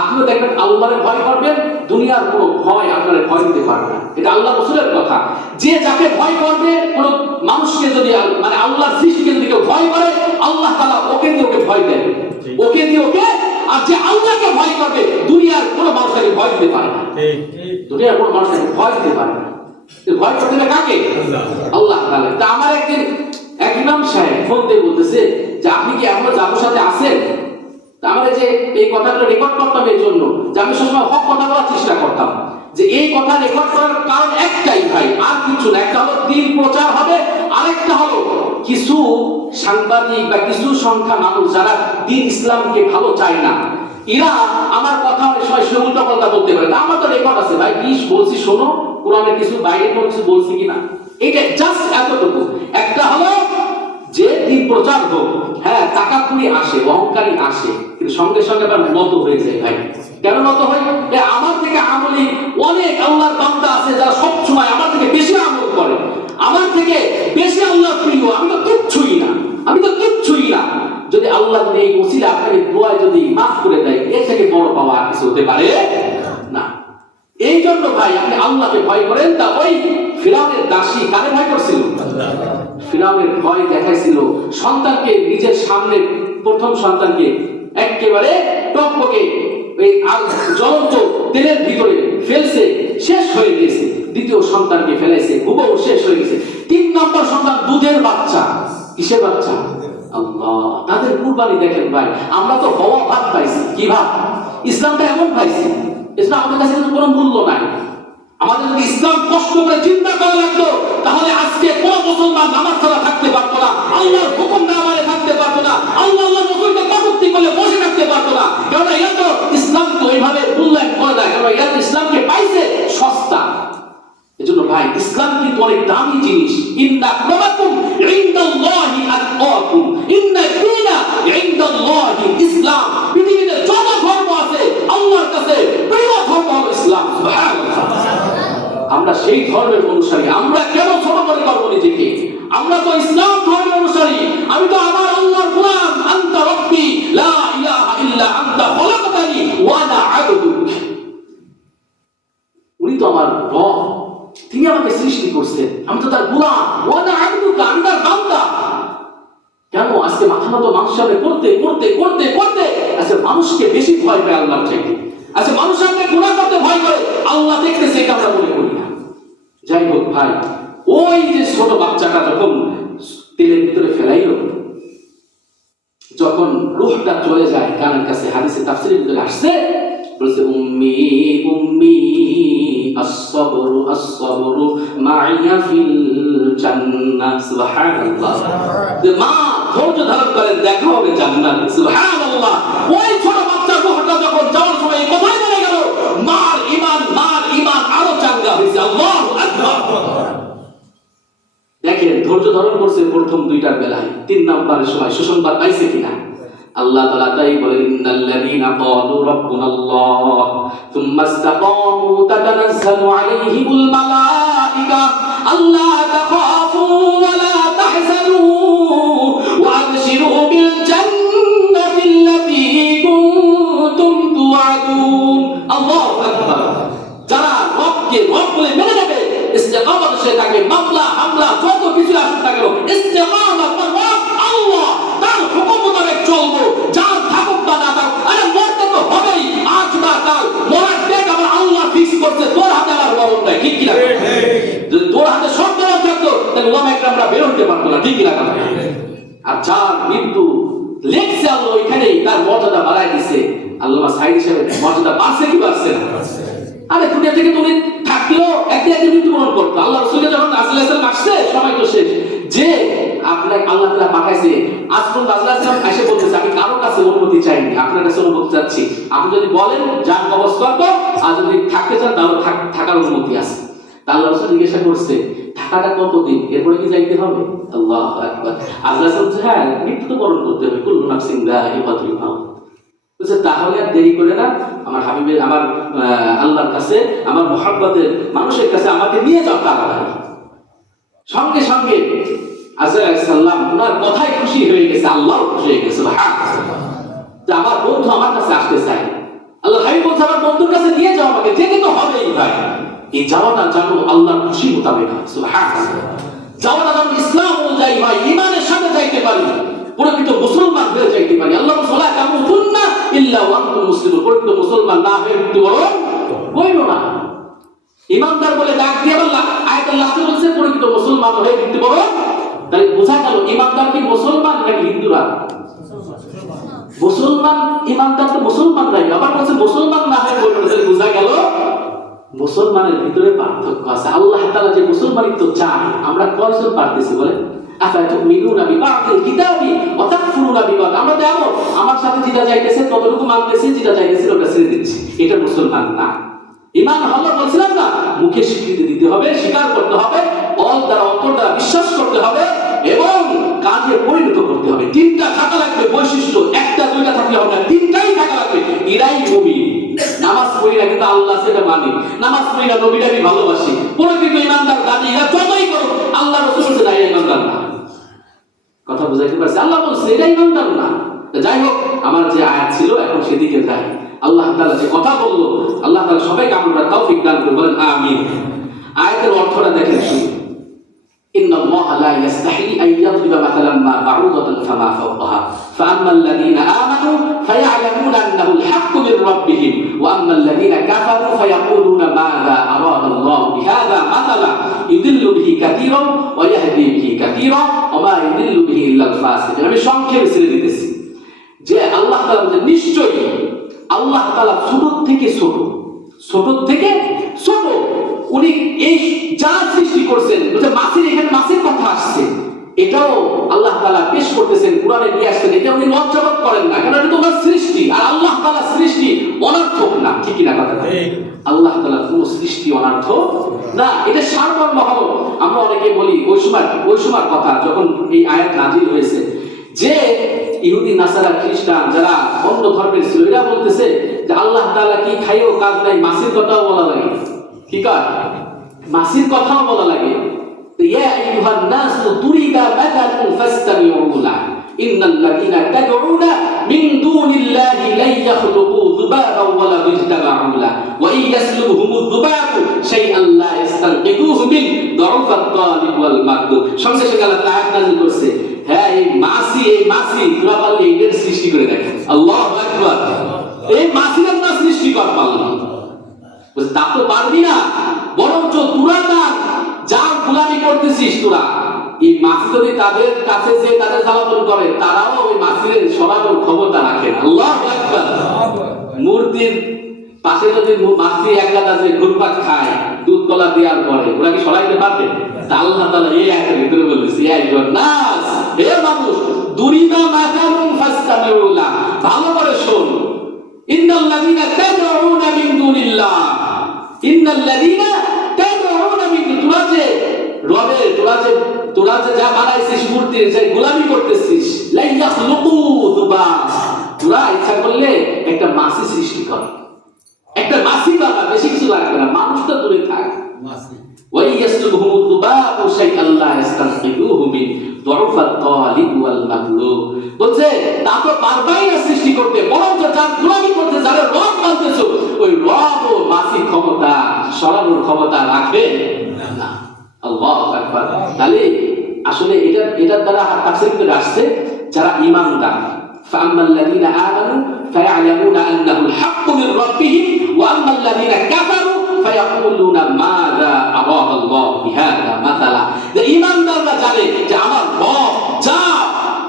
আপনিও দেখবেন আল্লাহরে ভয় করবেন, দুনিয়ার কোনো ভয় আপনারে ভয় দিতে পারবে না। এটা আল্লাহ রাসূলের কথা, যে যাকে ভয় করবে, কোন মানুষকে যদি মানে আল্লাহর সৃষ্টিকে যদি কেউ ভয় করে, আল্লাহ তাআলা ওকে দিয়ে ওকে ভয় দেন, ওকে দিয়ে ওকে। আর যে আল্লাহকে ভয় করবে, দুনিয়ার কোনো মানুষকে ভয় দিতে পারে না, দুনিয়ার কোনো মানুষকে ভয় দিতে পারে না। ভয় করতে হবে কাকে? আল্লাহ তাআলা। তা আমার একদিন এক ইমাম সাহেব ফোন দিয়ে বলতেছে যে আপনি কি এখনো জাদুর সাথে আছেন? আমরা যে এই কথাগুলো রেকর্ড করতাম এই জন্য যে আমি সবসময় হক কথা বলার চেষ্টা করতাম, যে এই কথা রেকর্ড করার কারণ একটাই ভাই, আর কিছু না। একটা হলো দিন প্রচার হবে, আরেকটা হলো কিছু সাংবাদিক বা কিছু সংখ্যা মানুষ যারা দিন ইসলামকে ভালো চায় না, এরা আমার কথা অনেক সময় উল্টো পাল্টা বলতে পারে। তা আমার তো রেকর্ড আছে ভাই, কি বলছি শোনো, কোরআনের কিছু বাইরে কোনো কিছু বলছি কিনা, এইটা জাস্ট এতটুকু। একটা হলো যে দিন প্রচার হোক, হ্যাঁ টাকাপুরি আসে, অহংকারী আসে, কিন্তু সঙ্গে সঙ্গে আবার নত হয়ে যায় ভাই। কেন নত হয়? আমার থেকে আমলি অনেক আল্লাহর বান্দা আছে যারা সবসময় আমার থেকে বেশি আমল করে, আমার থেকে বেশি আল্লাহর প্রিয়। আমি তো কিচ্ছুই না, আমি তো কিচ্ছু আল্লাহ যদি এই ওসিলা আপনাকে দোয়ায় যদি মাফ করে দেয়, এর থেকে বড় পাওয়া আর কিছু হতে পারে না। এই জন্য ভাই আপনি আল্লাহকে ভয় করেন। তা ওই ফিরআউনের দাসী কারে ভয় করছিল? ফিরআউনের ভয় দেখাইছিল সন্তানকে, নিজের সামনে প্রথম সন্তানকে একেবারে টকবকে এই জ্বলন্ত তেলের ভিতরে ফেলছে, শেষ হয়ে গেছে। দ্বিতীয় সন্তানকে ফেলাইছে, হুবহু শেষ হয়ে গেছে। 3 নম্বর সন্তান দুধের বাচ্চা। কিসের বাচ্চা? আল্লাহ। তাদের কুরবানি দেখেন ভাই, আমরা তো হওয়া ভাত পাইছি। কি ভাত? ইসলামটা এমন পাইছি, ইসলাম আমাদের কাছে কোনো মূল্য নাই। আমাদের যদি ইসলাম কষ্ট করে চিন্তা করা লাগতো, তাহলে আজকে কোন মুসলমান নামাজ ছাড়া থাকতে পারতো না, আল্লাহর হুকুম না মানে থাকতে পারতো না, আল্লাহর রাসূলকে কটূক্তি করে বসে থাকতে পারতো না। কারণ এরা তো ইসলামকে ওইভাবে মূল্যায়ন করে না, কারণ এরা তো ইসলামকে পাইছে সস্তা। এজন্য ভাই ইসলাম কিন্তু অনেক দামি জিনিস। ইন্না আক্রামাকুম ইনদাল্লাহি আতকাকুম, ইন্না দীনা ইনদাল্লাহি ইসলাম। পৃথিবীতে যত ধর্ম আছে আল্লাহর কাছে প্রিয় ধর্ম হলো ইসলাম। সুবহানাল্লাহ। আমরা সেই ধর্মের অনুসারী। আমরা কেন ছোট মনে করব নিজেকে? আমরা তো ইসলাম ধর্মের অনুসারী। আমি তো আমার আল্লাহর গোলাম। আনতা রাব্বি লা ইলাহা ইল্লা আনতা খলাকতানি ওয়া আনা আবদুক। উনি তো আমার রব, তিনি আমাকে সৃষ্টি করছেন, আমি তো তার গোলাম। ওয়া আনা আবদুক, আমি তার বান্দা। কেন আজকে মাথা মতো মানুষ সামনে করতে করতে করতে করতে আজকে মানুষকে বেশি ভয় পায় আল্লাহর চাইতে। আজকে মানুষ সামনে গুনাহ করতে ভয় করে, আল্লাহ দেখতেছে এটা আমরা মনে করি না। যাই হোক ভাই, ওই যে ছোট বাচ্চাটা যখন তেলের ভিতরে ফেলাইল, যখন রূহটা চলে যায় কানের কাছে, হাদিসে তাফসীরের ভিতরে আসছে, বলছে উম্মি উম্মি আস-সাবরু আস-সাবরু মাইয়া ফিল জান্নাহ। সুবহানাল্লাহ। যে মা ধৈর্য ধারণ করেন, দেখা হবে জান্নাতে। সুবহানাল্লাহ। ওই ছোট বাচ্চার রূহটা যখন যাওয়ার সময় কোথায় চলে গেল? মার ঈমান আরো চাঙ্গা হয়েছে। আল্লাহু আকবার। দেখেন ধৈর্য ধারণ করছে প্রথম 2টার বেলায়, 3 নম্বরের সময় সুসংবাদ পাইছে কিনা? আল্লাহ তাআলা তাই বলেন, ইন্নাল্লাযীনা ক্বালু রাব্বুনাল্লাহ সুম্মা ইসতাকামু তাতানাজ্জালু আলাইহিমুল মালায়েকা আল্লা তাখাফু ওয়া লা তাহজানু ওয়া আবশিরু বিল জান্নাতিল্লাতী কুনতুম তুআদুন। আল্লাহু আকবার। যারা রবকে রব বলে মেনে নেবে, ইস্তেকামত সে থাকে, মামলা হামলা যত কিছু আসুক না কেন, ইস্তেকামত রব আল্লাহ, তার হুকুম মোতাবেক চলবো। যার থাকুক বা না থাকুক, আরে মরতে তো হবেই, আজ না কাল মরার ডেট আমার আল্লাহ ফিক্স করছে। তোর হাতে আমার মরণ নাই, ঠিক কি না? যদি তোর হাতে সব মরণ থাকতো তাহলে ওলামা একরামরা বের হতে পারতো না, ঠিক কি না? আর যার মৃত্যু লেখছে আল্লাহ ওইখানেই তার মর্যাদা বাড়ায় দিছে। আল্লামা সাইদ সাহেবের মর্যাদা বাড়ছে কি বাড়ছে না? আরে দুনিয়া থেকে তুমি থাকলেও একদিন মৃত্যুবরণ করতো। আল্লাহ রাসূলকে যখন আলাইহিস সালাম আসছে, সময় তো শেষ, যে আপনাকে আল্লাহ তাআলা পাঠাইছে, আজ পর্যন্ত আল্লাহ সাল্লাম এসে বলতেছে আমি কারো কাছে অনুমতি চাইনি, আপনার কাছে অনুমতি চাচ্ছি। আপনি যদি বলেন যান কবজ করব, আর যদি থাকতে চান তাহলে থাকার অনুমতি আছে। তা আল্লাহ রাসূল জিজ্ঞাসা করছে থাকাটা কতদিন, এরপরে কি যাইতে হবে? আল্লাহু আকবার। আল্লাহ সাল্লাম হ্যাঁ মৃত্যুবরণ করতে হবে, কুল্লু নাফসিন যায়িকাতুল মাউত। বলছে তাহলে আর দেরি করে না, আমার হাবিবের, আমার আল্লাহর কাছে, আমার মুহাব্বতের মানুষের কাছে আমাকে নিয়ে যাও তাড়াতাড়ি। সঙ্গে সঙ্গে আজরাইল আলাইহিস সালাম ওনার কথায় খুশি হয়ে গেছে, আল্লাহও খুশি হয়ে গেছে। সুবহানাল্লাহ। যে আমার বন্ধু আমার কাছে আসতে চায়, আল্লাহ হাবিব বলছে আমার বন্ধুর কাছে নিয়ে যাও আমাকে, যেতে তো হবেই ভাই। এই যাওয়াটা জানো আল্লাহর খুশি মোতাবেক। সুবহানাল্লাহ। যাওয়াটা জানো ইসলাম অনুযায়ী ভাই, ঈমানের সাথে যাইতে পারি, প্রকৃত মুসলমান হয়ে যাইতে পারি। আল্লাহ বলে তামুতুন্না ইল্লা ওয়া আনতুম মুসলিমুন, প্রকৃত মুসলমান না হয়ে মৃত্যুবরণ কইরো না। ইমানদার বলে ডাক দিয়ে আল্লাহ আয়াতুল লাস্টে বলছে প্রকৃত মুসলমান হয়ে মৃত্যুবরণ। তাহলে বোঝা গেল ইমানদার কি মুসলমান নাকি হিন্দুরা? মুসলমান। ইমানদার তো মুসলমানরাই, আবার বলছে মুসলমান না হয়ে বলবে। তাহলে বোঝা গেল মুসলমানের ভিতরে পার্থক্য আছে। আল্লাহ তাআলা যে মুসলমানিত্ব চায়, আমরা কয়জন পারতেছি বলেন? আফাতুমিনুনা বিবাদিল কিতাবি ওয়া তাকফুরুনা বিবাদ। আমরা তো এমন, আমার সাথে যেটা যাইতেছে ততটুকু মানতেছি, যেটা যাইতেছে ওটা ছেড়ে দিচ্ছি। এটা মুসলমান না। ঈমান হলো বলছিলাম না, মুখে স্বীকৃতি দিতে হবে, স্বীকার করতে হবে, অন্তর দ্বারা বিশ্বাস করতে হবে এবং কাজে পরিণত করতে হবে। 3টা থাকা লাগবে বৈশিষ্ট্য, 1টা 2টা থাকলে হবে না, 3টাই থাকা লাগবে। এরাই মুমিন। নামাজ পড়ি না কিন্তু আল্লাহ সেটা মানি, নামাজ পড়ি না নবীর আমি ভালোবাসি, প্রকৃত ঈমানদার দাবি এরা যতই করুক আল্লাহ রাসূল বলেছেন এরা ঈমানদার না। কথা বুঝাইতে পারছি? আল্লাহ বলছে এরা ঈমানদার না। যাই হোক, আমার যে আয়াত ছিল এখন সেদিকে যাই। আল্লাহ তাআলা যে কথা বললো, আল্লাহ তাআলা সবাইকে আমরা তৌফিক দান করুন, বলেন আমিন। আয়াতের অর্থটা দেখেন শুনুন। ইন্নাল্লাহা লা ইস্তাহি আন ইয়াদরিবা মাসালান মা বাউদাতান ফামা ফাওকাহা ফাআম্মাল্লাযীনা আমানু ফায়া'লামুনা আন্নাহুল হাক্কু মির রাব্বিহিম ওয়া আম্মাল্লাযীনা কাফারু ফায়াকুলুনা মাযা আরাদাল্লাহু বিহাযা মাসালা ইউদিল্লু বিহি কাসীরান ওয়া ইয়াহদি বিহি কাসীরান ওয়া মা ইউদিল্লু বিহি ইল্লাল ফাসিকিন। আমি সংক্ষেপে ছেড়ে দিতেছি যে আল্লাহ তাআলা যে নিশ্চয়ই আল্লাহ তাআলা ছোট থেকে ছোট উনি এই যা সৃষ্টি করছেন, বলতে মাছের, এখানে মাছের কথা আসছে, এটাও আল্লাহ তাআলা পেশ করতেছেন, কোরআনে নিয়ে আসছেন। এটা উনি লজ্জাবোধ করেন না, কারণ এটা তো ওনার সৃষ্টি, আর আল্লাহ তাআলা সৃষ্টি অনর্থক না, ঠিক কি না কথা? আল্লাহ তাআলা কোন সৃষ্টি অনর্থক না, এটা সারমর্ম হলো। আমরা অনেকে বলি ওই সময় কথা যখন এই আয়াত নাযিল হয়েছে, যে ইহুদি নাসারা খ্রিস্টান যারা অন্য ধর্মের ছিল, এরা বলতেছে যে আল্লাহ তাআলা কি খাইও কাজ নাই, মাছের কথাও বলা লাগে, ঠিক আছে, মাছের কথাও বলা লাগে। ইয়া আইয়ুহান নাস তুরিবা মাতালুন ফাসতামিউ লাহু ইন্নাল্লাযীনা তাদউনা মিন দুনিল্লাহি লা ইয়াখলুকু যুবাবান ওয়া লা ইয়াজতামু লাহু ওয়া ইন ইয়াসলুবহুমুয যুবাবু শাইআন লা ইস্তানকিদুহু মিন দুআফাত তালিব ওয়াল মাকদুব। সংক্ষেপে আল্লাহ আয়াত নাযিল করছে, হ্যাঁ এই মাছি তোরা পারলে এদের সৃষ্টি করে দেখেন। আল্লাহু আকবার। এই মাছির না সৃষ্টি কর পারলাম, বলছে তা তো পারবি না, বরঞ্চ তোরা যা গোলামি করতেছিস, তোরা এই মাছি যদি তাদের কাছে যে তাদের জ্বালাতন করে, তারাও ওই মাছির সরানোর ক্ষমতা রাখে। আল্লাহু আকবার। মূর্তির পাশে যদি মাছি এক গাদা যে ঘুরপাক খায় দুধ কলা দেওয়ার পরে, ওরা কি সরাইতে পারবে? আল্লাহ তাআলা এই আয়াতের ভিতরে বলেছে, ইয়া আইয়ুহান নাস, হে মানুষ, দুরিবা মাতালুন ফাসতামিউ লাহু, ভালো করে শোন, ইন্নাল্লাযীনা তাদউনা মিন দুনিল্লাহ, ইন্নাল্লাযীনা তাদউনা মিন, তোরা যে যা বানাইছিস মূর্তির, যে গোলামি করতেছিস, লা ইয়াখলুকু যুবাব, তোরা ইচ্ছা করলে একটা মাছি সৃষ্টি কর, একটা মাছি বানা, বেশি কিছু লাগবে না, মানুষ তো দূরে থাক। মাছি ওয়া ইয়াসলুবহুমুয যুবাবু শাইআন লা ইস্তানকিদুহু মিন দুআফাত তালিব ওয়াল মাতলুব। বলছে তা তো পারবাই না সৃষ্টি করতে, বরঞ্চ যার গোলামি করতে, যারা রব মানতেছো, ওই রব ও মাছি ক্ষমতা সরানোর ক্ষমতা রাখে না। আল্লাহু আকবার। তাহলে আসলে এটার দ্বারা তাফসীর করে আসছে যারা ঈমানদার, ফাআম্মাল্লাযীনা আমানু ফায়া'লামুনা আন্নাহুল হাক্কু মির রাব্বিহিম ওয়া আম্মাল্লাযীনা কাফারু ফায়াকুলুনা মাযা আরাদাল্লাহু বিহাযা মাসালা। যে ঈমানদাররা জানে যে আমার রব যা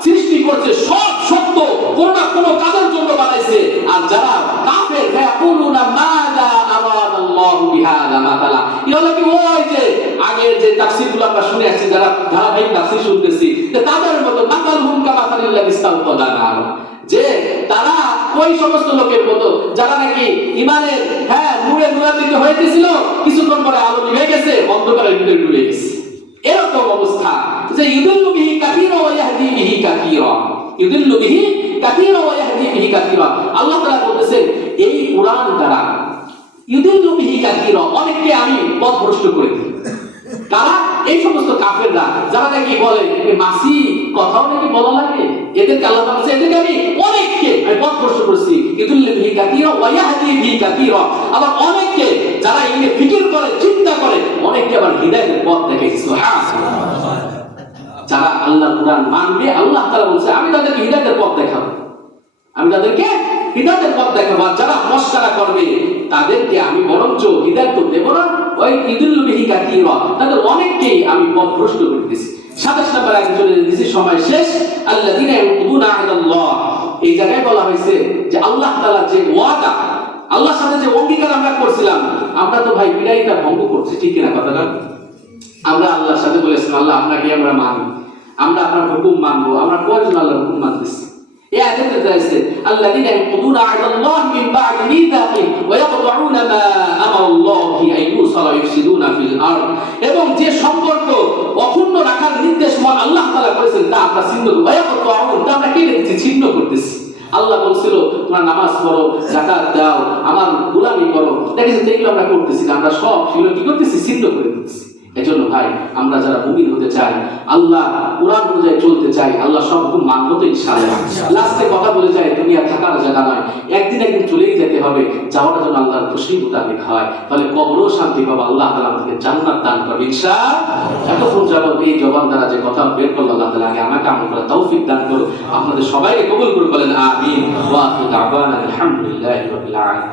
সৃষ্টি করছে সব সত্য, কোন না কোন কাজের জন্য বানাইছে। আর যারা কাফের, ফায়াকুলুনা মাযা আরাদাল্লাহু বিহাযা মাসালা, এগুলো কি ওই যে আগের যে তাফসীরগুলো আমরা শুনে আসছি, যারা ধারাবাহিক তাফসীর শুনতেছি, যে তাদের মতো মাতালহুম কামাসালিল্লাযী ইস্তাওকাদা নারা, যে তারা ওই সমস্ত লোকের মতো যারা নাকি ইমানের নূরে নূরান্বিত হয়েছিল, কিছুক্ষণ পরে আলো নিভে গেছে, অন্ধকারের ভিতরে ডুবে গেছে, এরকম অবস্থা। যে ইউদিল্লু বিহি কাসীরা ওয়া ইয়াহদি বিহি কাসীরা, ইউদিল্লু বিহি কাসীরা ওয়া ইয়াহদি বিহি কাসীরা। আল্লাহ তাআলা বলতেছেন এই কুরআন দ্বারা ইউদিল্লু বিহি কাসীরা, অনেককে আমি পথভ্রষ্ট করে দিই। কারা? এই সমস্ত কাফেররা, যারা নাকি বলে মাসি কথাও নাকি বলা লাগে, এদেরকে আল্লাহ তাআলা বলেছে এদেরকে আমি অনেককে আমি পথভ্রষ্ট করেছি। ইউদিল্লু বিহি কাসীরা ওয়া ইয়াহদি বিহি কাসীরা। আবার অনেককে যারা এগুলো ফিকির করে, চিন্তা করে, অনেককে আবার হিদায়াতের পথ দেখাইছে। সুবহানাল্লাহ। যারা আল্লাহর কুরআন মানবে, আল্লাহ তাআলা বলেছে আমি তাদেরকে হিদায়াতের পথ দেখাবো, আমি তাদেরকে হিদায়াতের পথ দেখাবো। আর যারা মশকরা করবে তাদেরকে আমি বরঞ্চ হিদায়াত তো দেব না, ওই ইউদিল্লু বিহি কাসীরা, তাদের অনেককেই আমি পথভ্রষ্ট করে দিয়েছি। 27 নম্বর আয়াতে চলে দিয়েছি, সময় শেষ। আল্লাযীনা ইয়াকুদুনা আলাল্লাহ, এই জায়গায় বলা হয়েছে যে আল্লাহ তাআলা যে ওয়াদা, আল্লাহর সাথে যে অঙ্গীকার আমরা করছিলাম, আমরা তো ভাই বিদায়টা ভঙ্গ করছি, ঠিক কিনা কথাটা? আমরা আল্লাহর সাথে বলেছিলাম আল্লাহ আপনাকে আমরা মানি, আমরা আপনার হুকুম মানবো, আমরা কয়জন আল্লাহর হুকুম মানতেছি? এই আয়াতে আছে আল্লাযীনা ইয়াকুদুনা আলাল্লাহ মিন বা'দি মিযাকি ওয়া ইয়াকতাউনা মা আমারাল্লাহু আন ইউসালা ইফসিদুনা ফিল আরদ, এবং যে সম্পর্ক অক্ষুণ্ণ রাখার নির্দেশ আল্লাহ তাআলা করেছেন তা আমরা ছিন্ন, ওয়া ইয়াকতাউন, তা আমরা কেটে দিচ্ছি, ছিন্ন করতেছি। আল্লাহ বলছিল তোমরা নামাজ পড়ো, যাকাত দাও, আমার গোলামি করো, দেখেছেন এগুলো আমরা করতেছি না, আমরা সব সেগুলো কি করতেছি? ছিন্ন করে দিচ্ছি। এজন্য ভাই আমরা যারা মুমিন হতে চাই, আল্লাহ কোরআন অনুযায়ী চলতে চাই, আল্লাহ সব হুকুম মানব তো ইনশাআল্লাহ। লাস্টে কথা বলে যায় দুনিয়া থাকার জায়গা নয়, একদিন চলেই যেতে হবে। যাওয়ার জন্য আল্লাহর খুশি মোতাবেক হয়, তাহলে কবরও শান্তি পাবো, আল্লাহ তাআলা আমাদেরকে জান্নাত দান করবে ইনশাআল্লাহ। এতক্ষণ যাবত এই জবান দ্বারা যে কথা বের করলো, আল্লাহ তাআলা আগে আমাকে আমল করার তৌফিক দান করুন, আপনাদের সবাইকে কবুল করে বলেন আমিন। ওয়া আখিরু দাওয়ানা আলহামদুলিল্লাহি রাব্বিল আলামিন।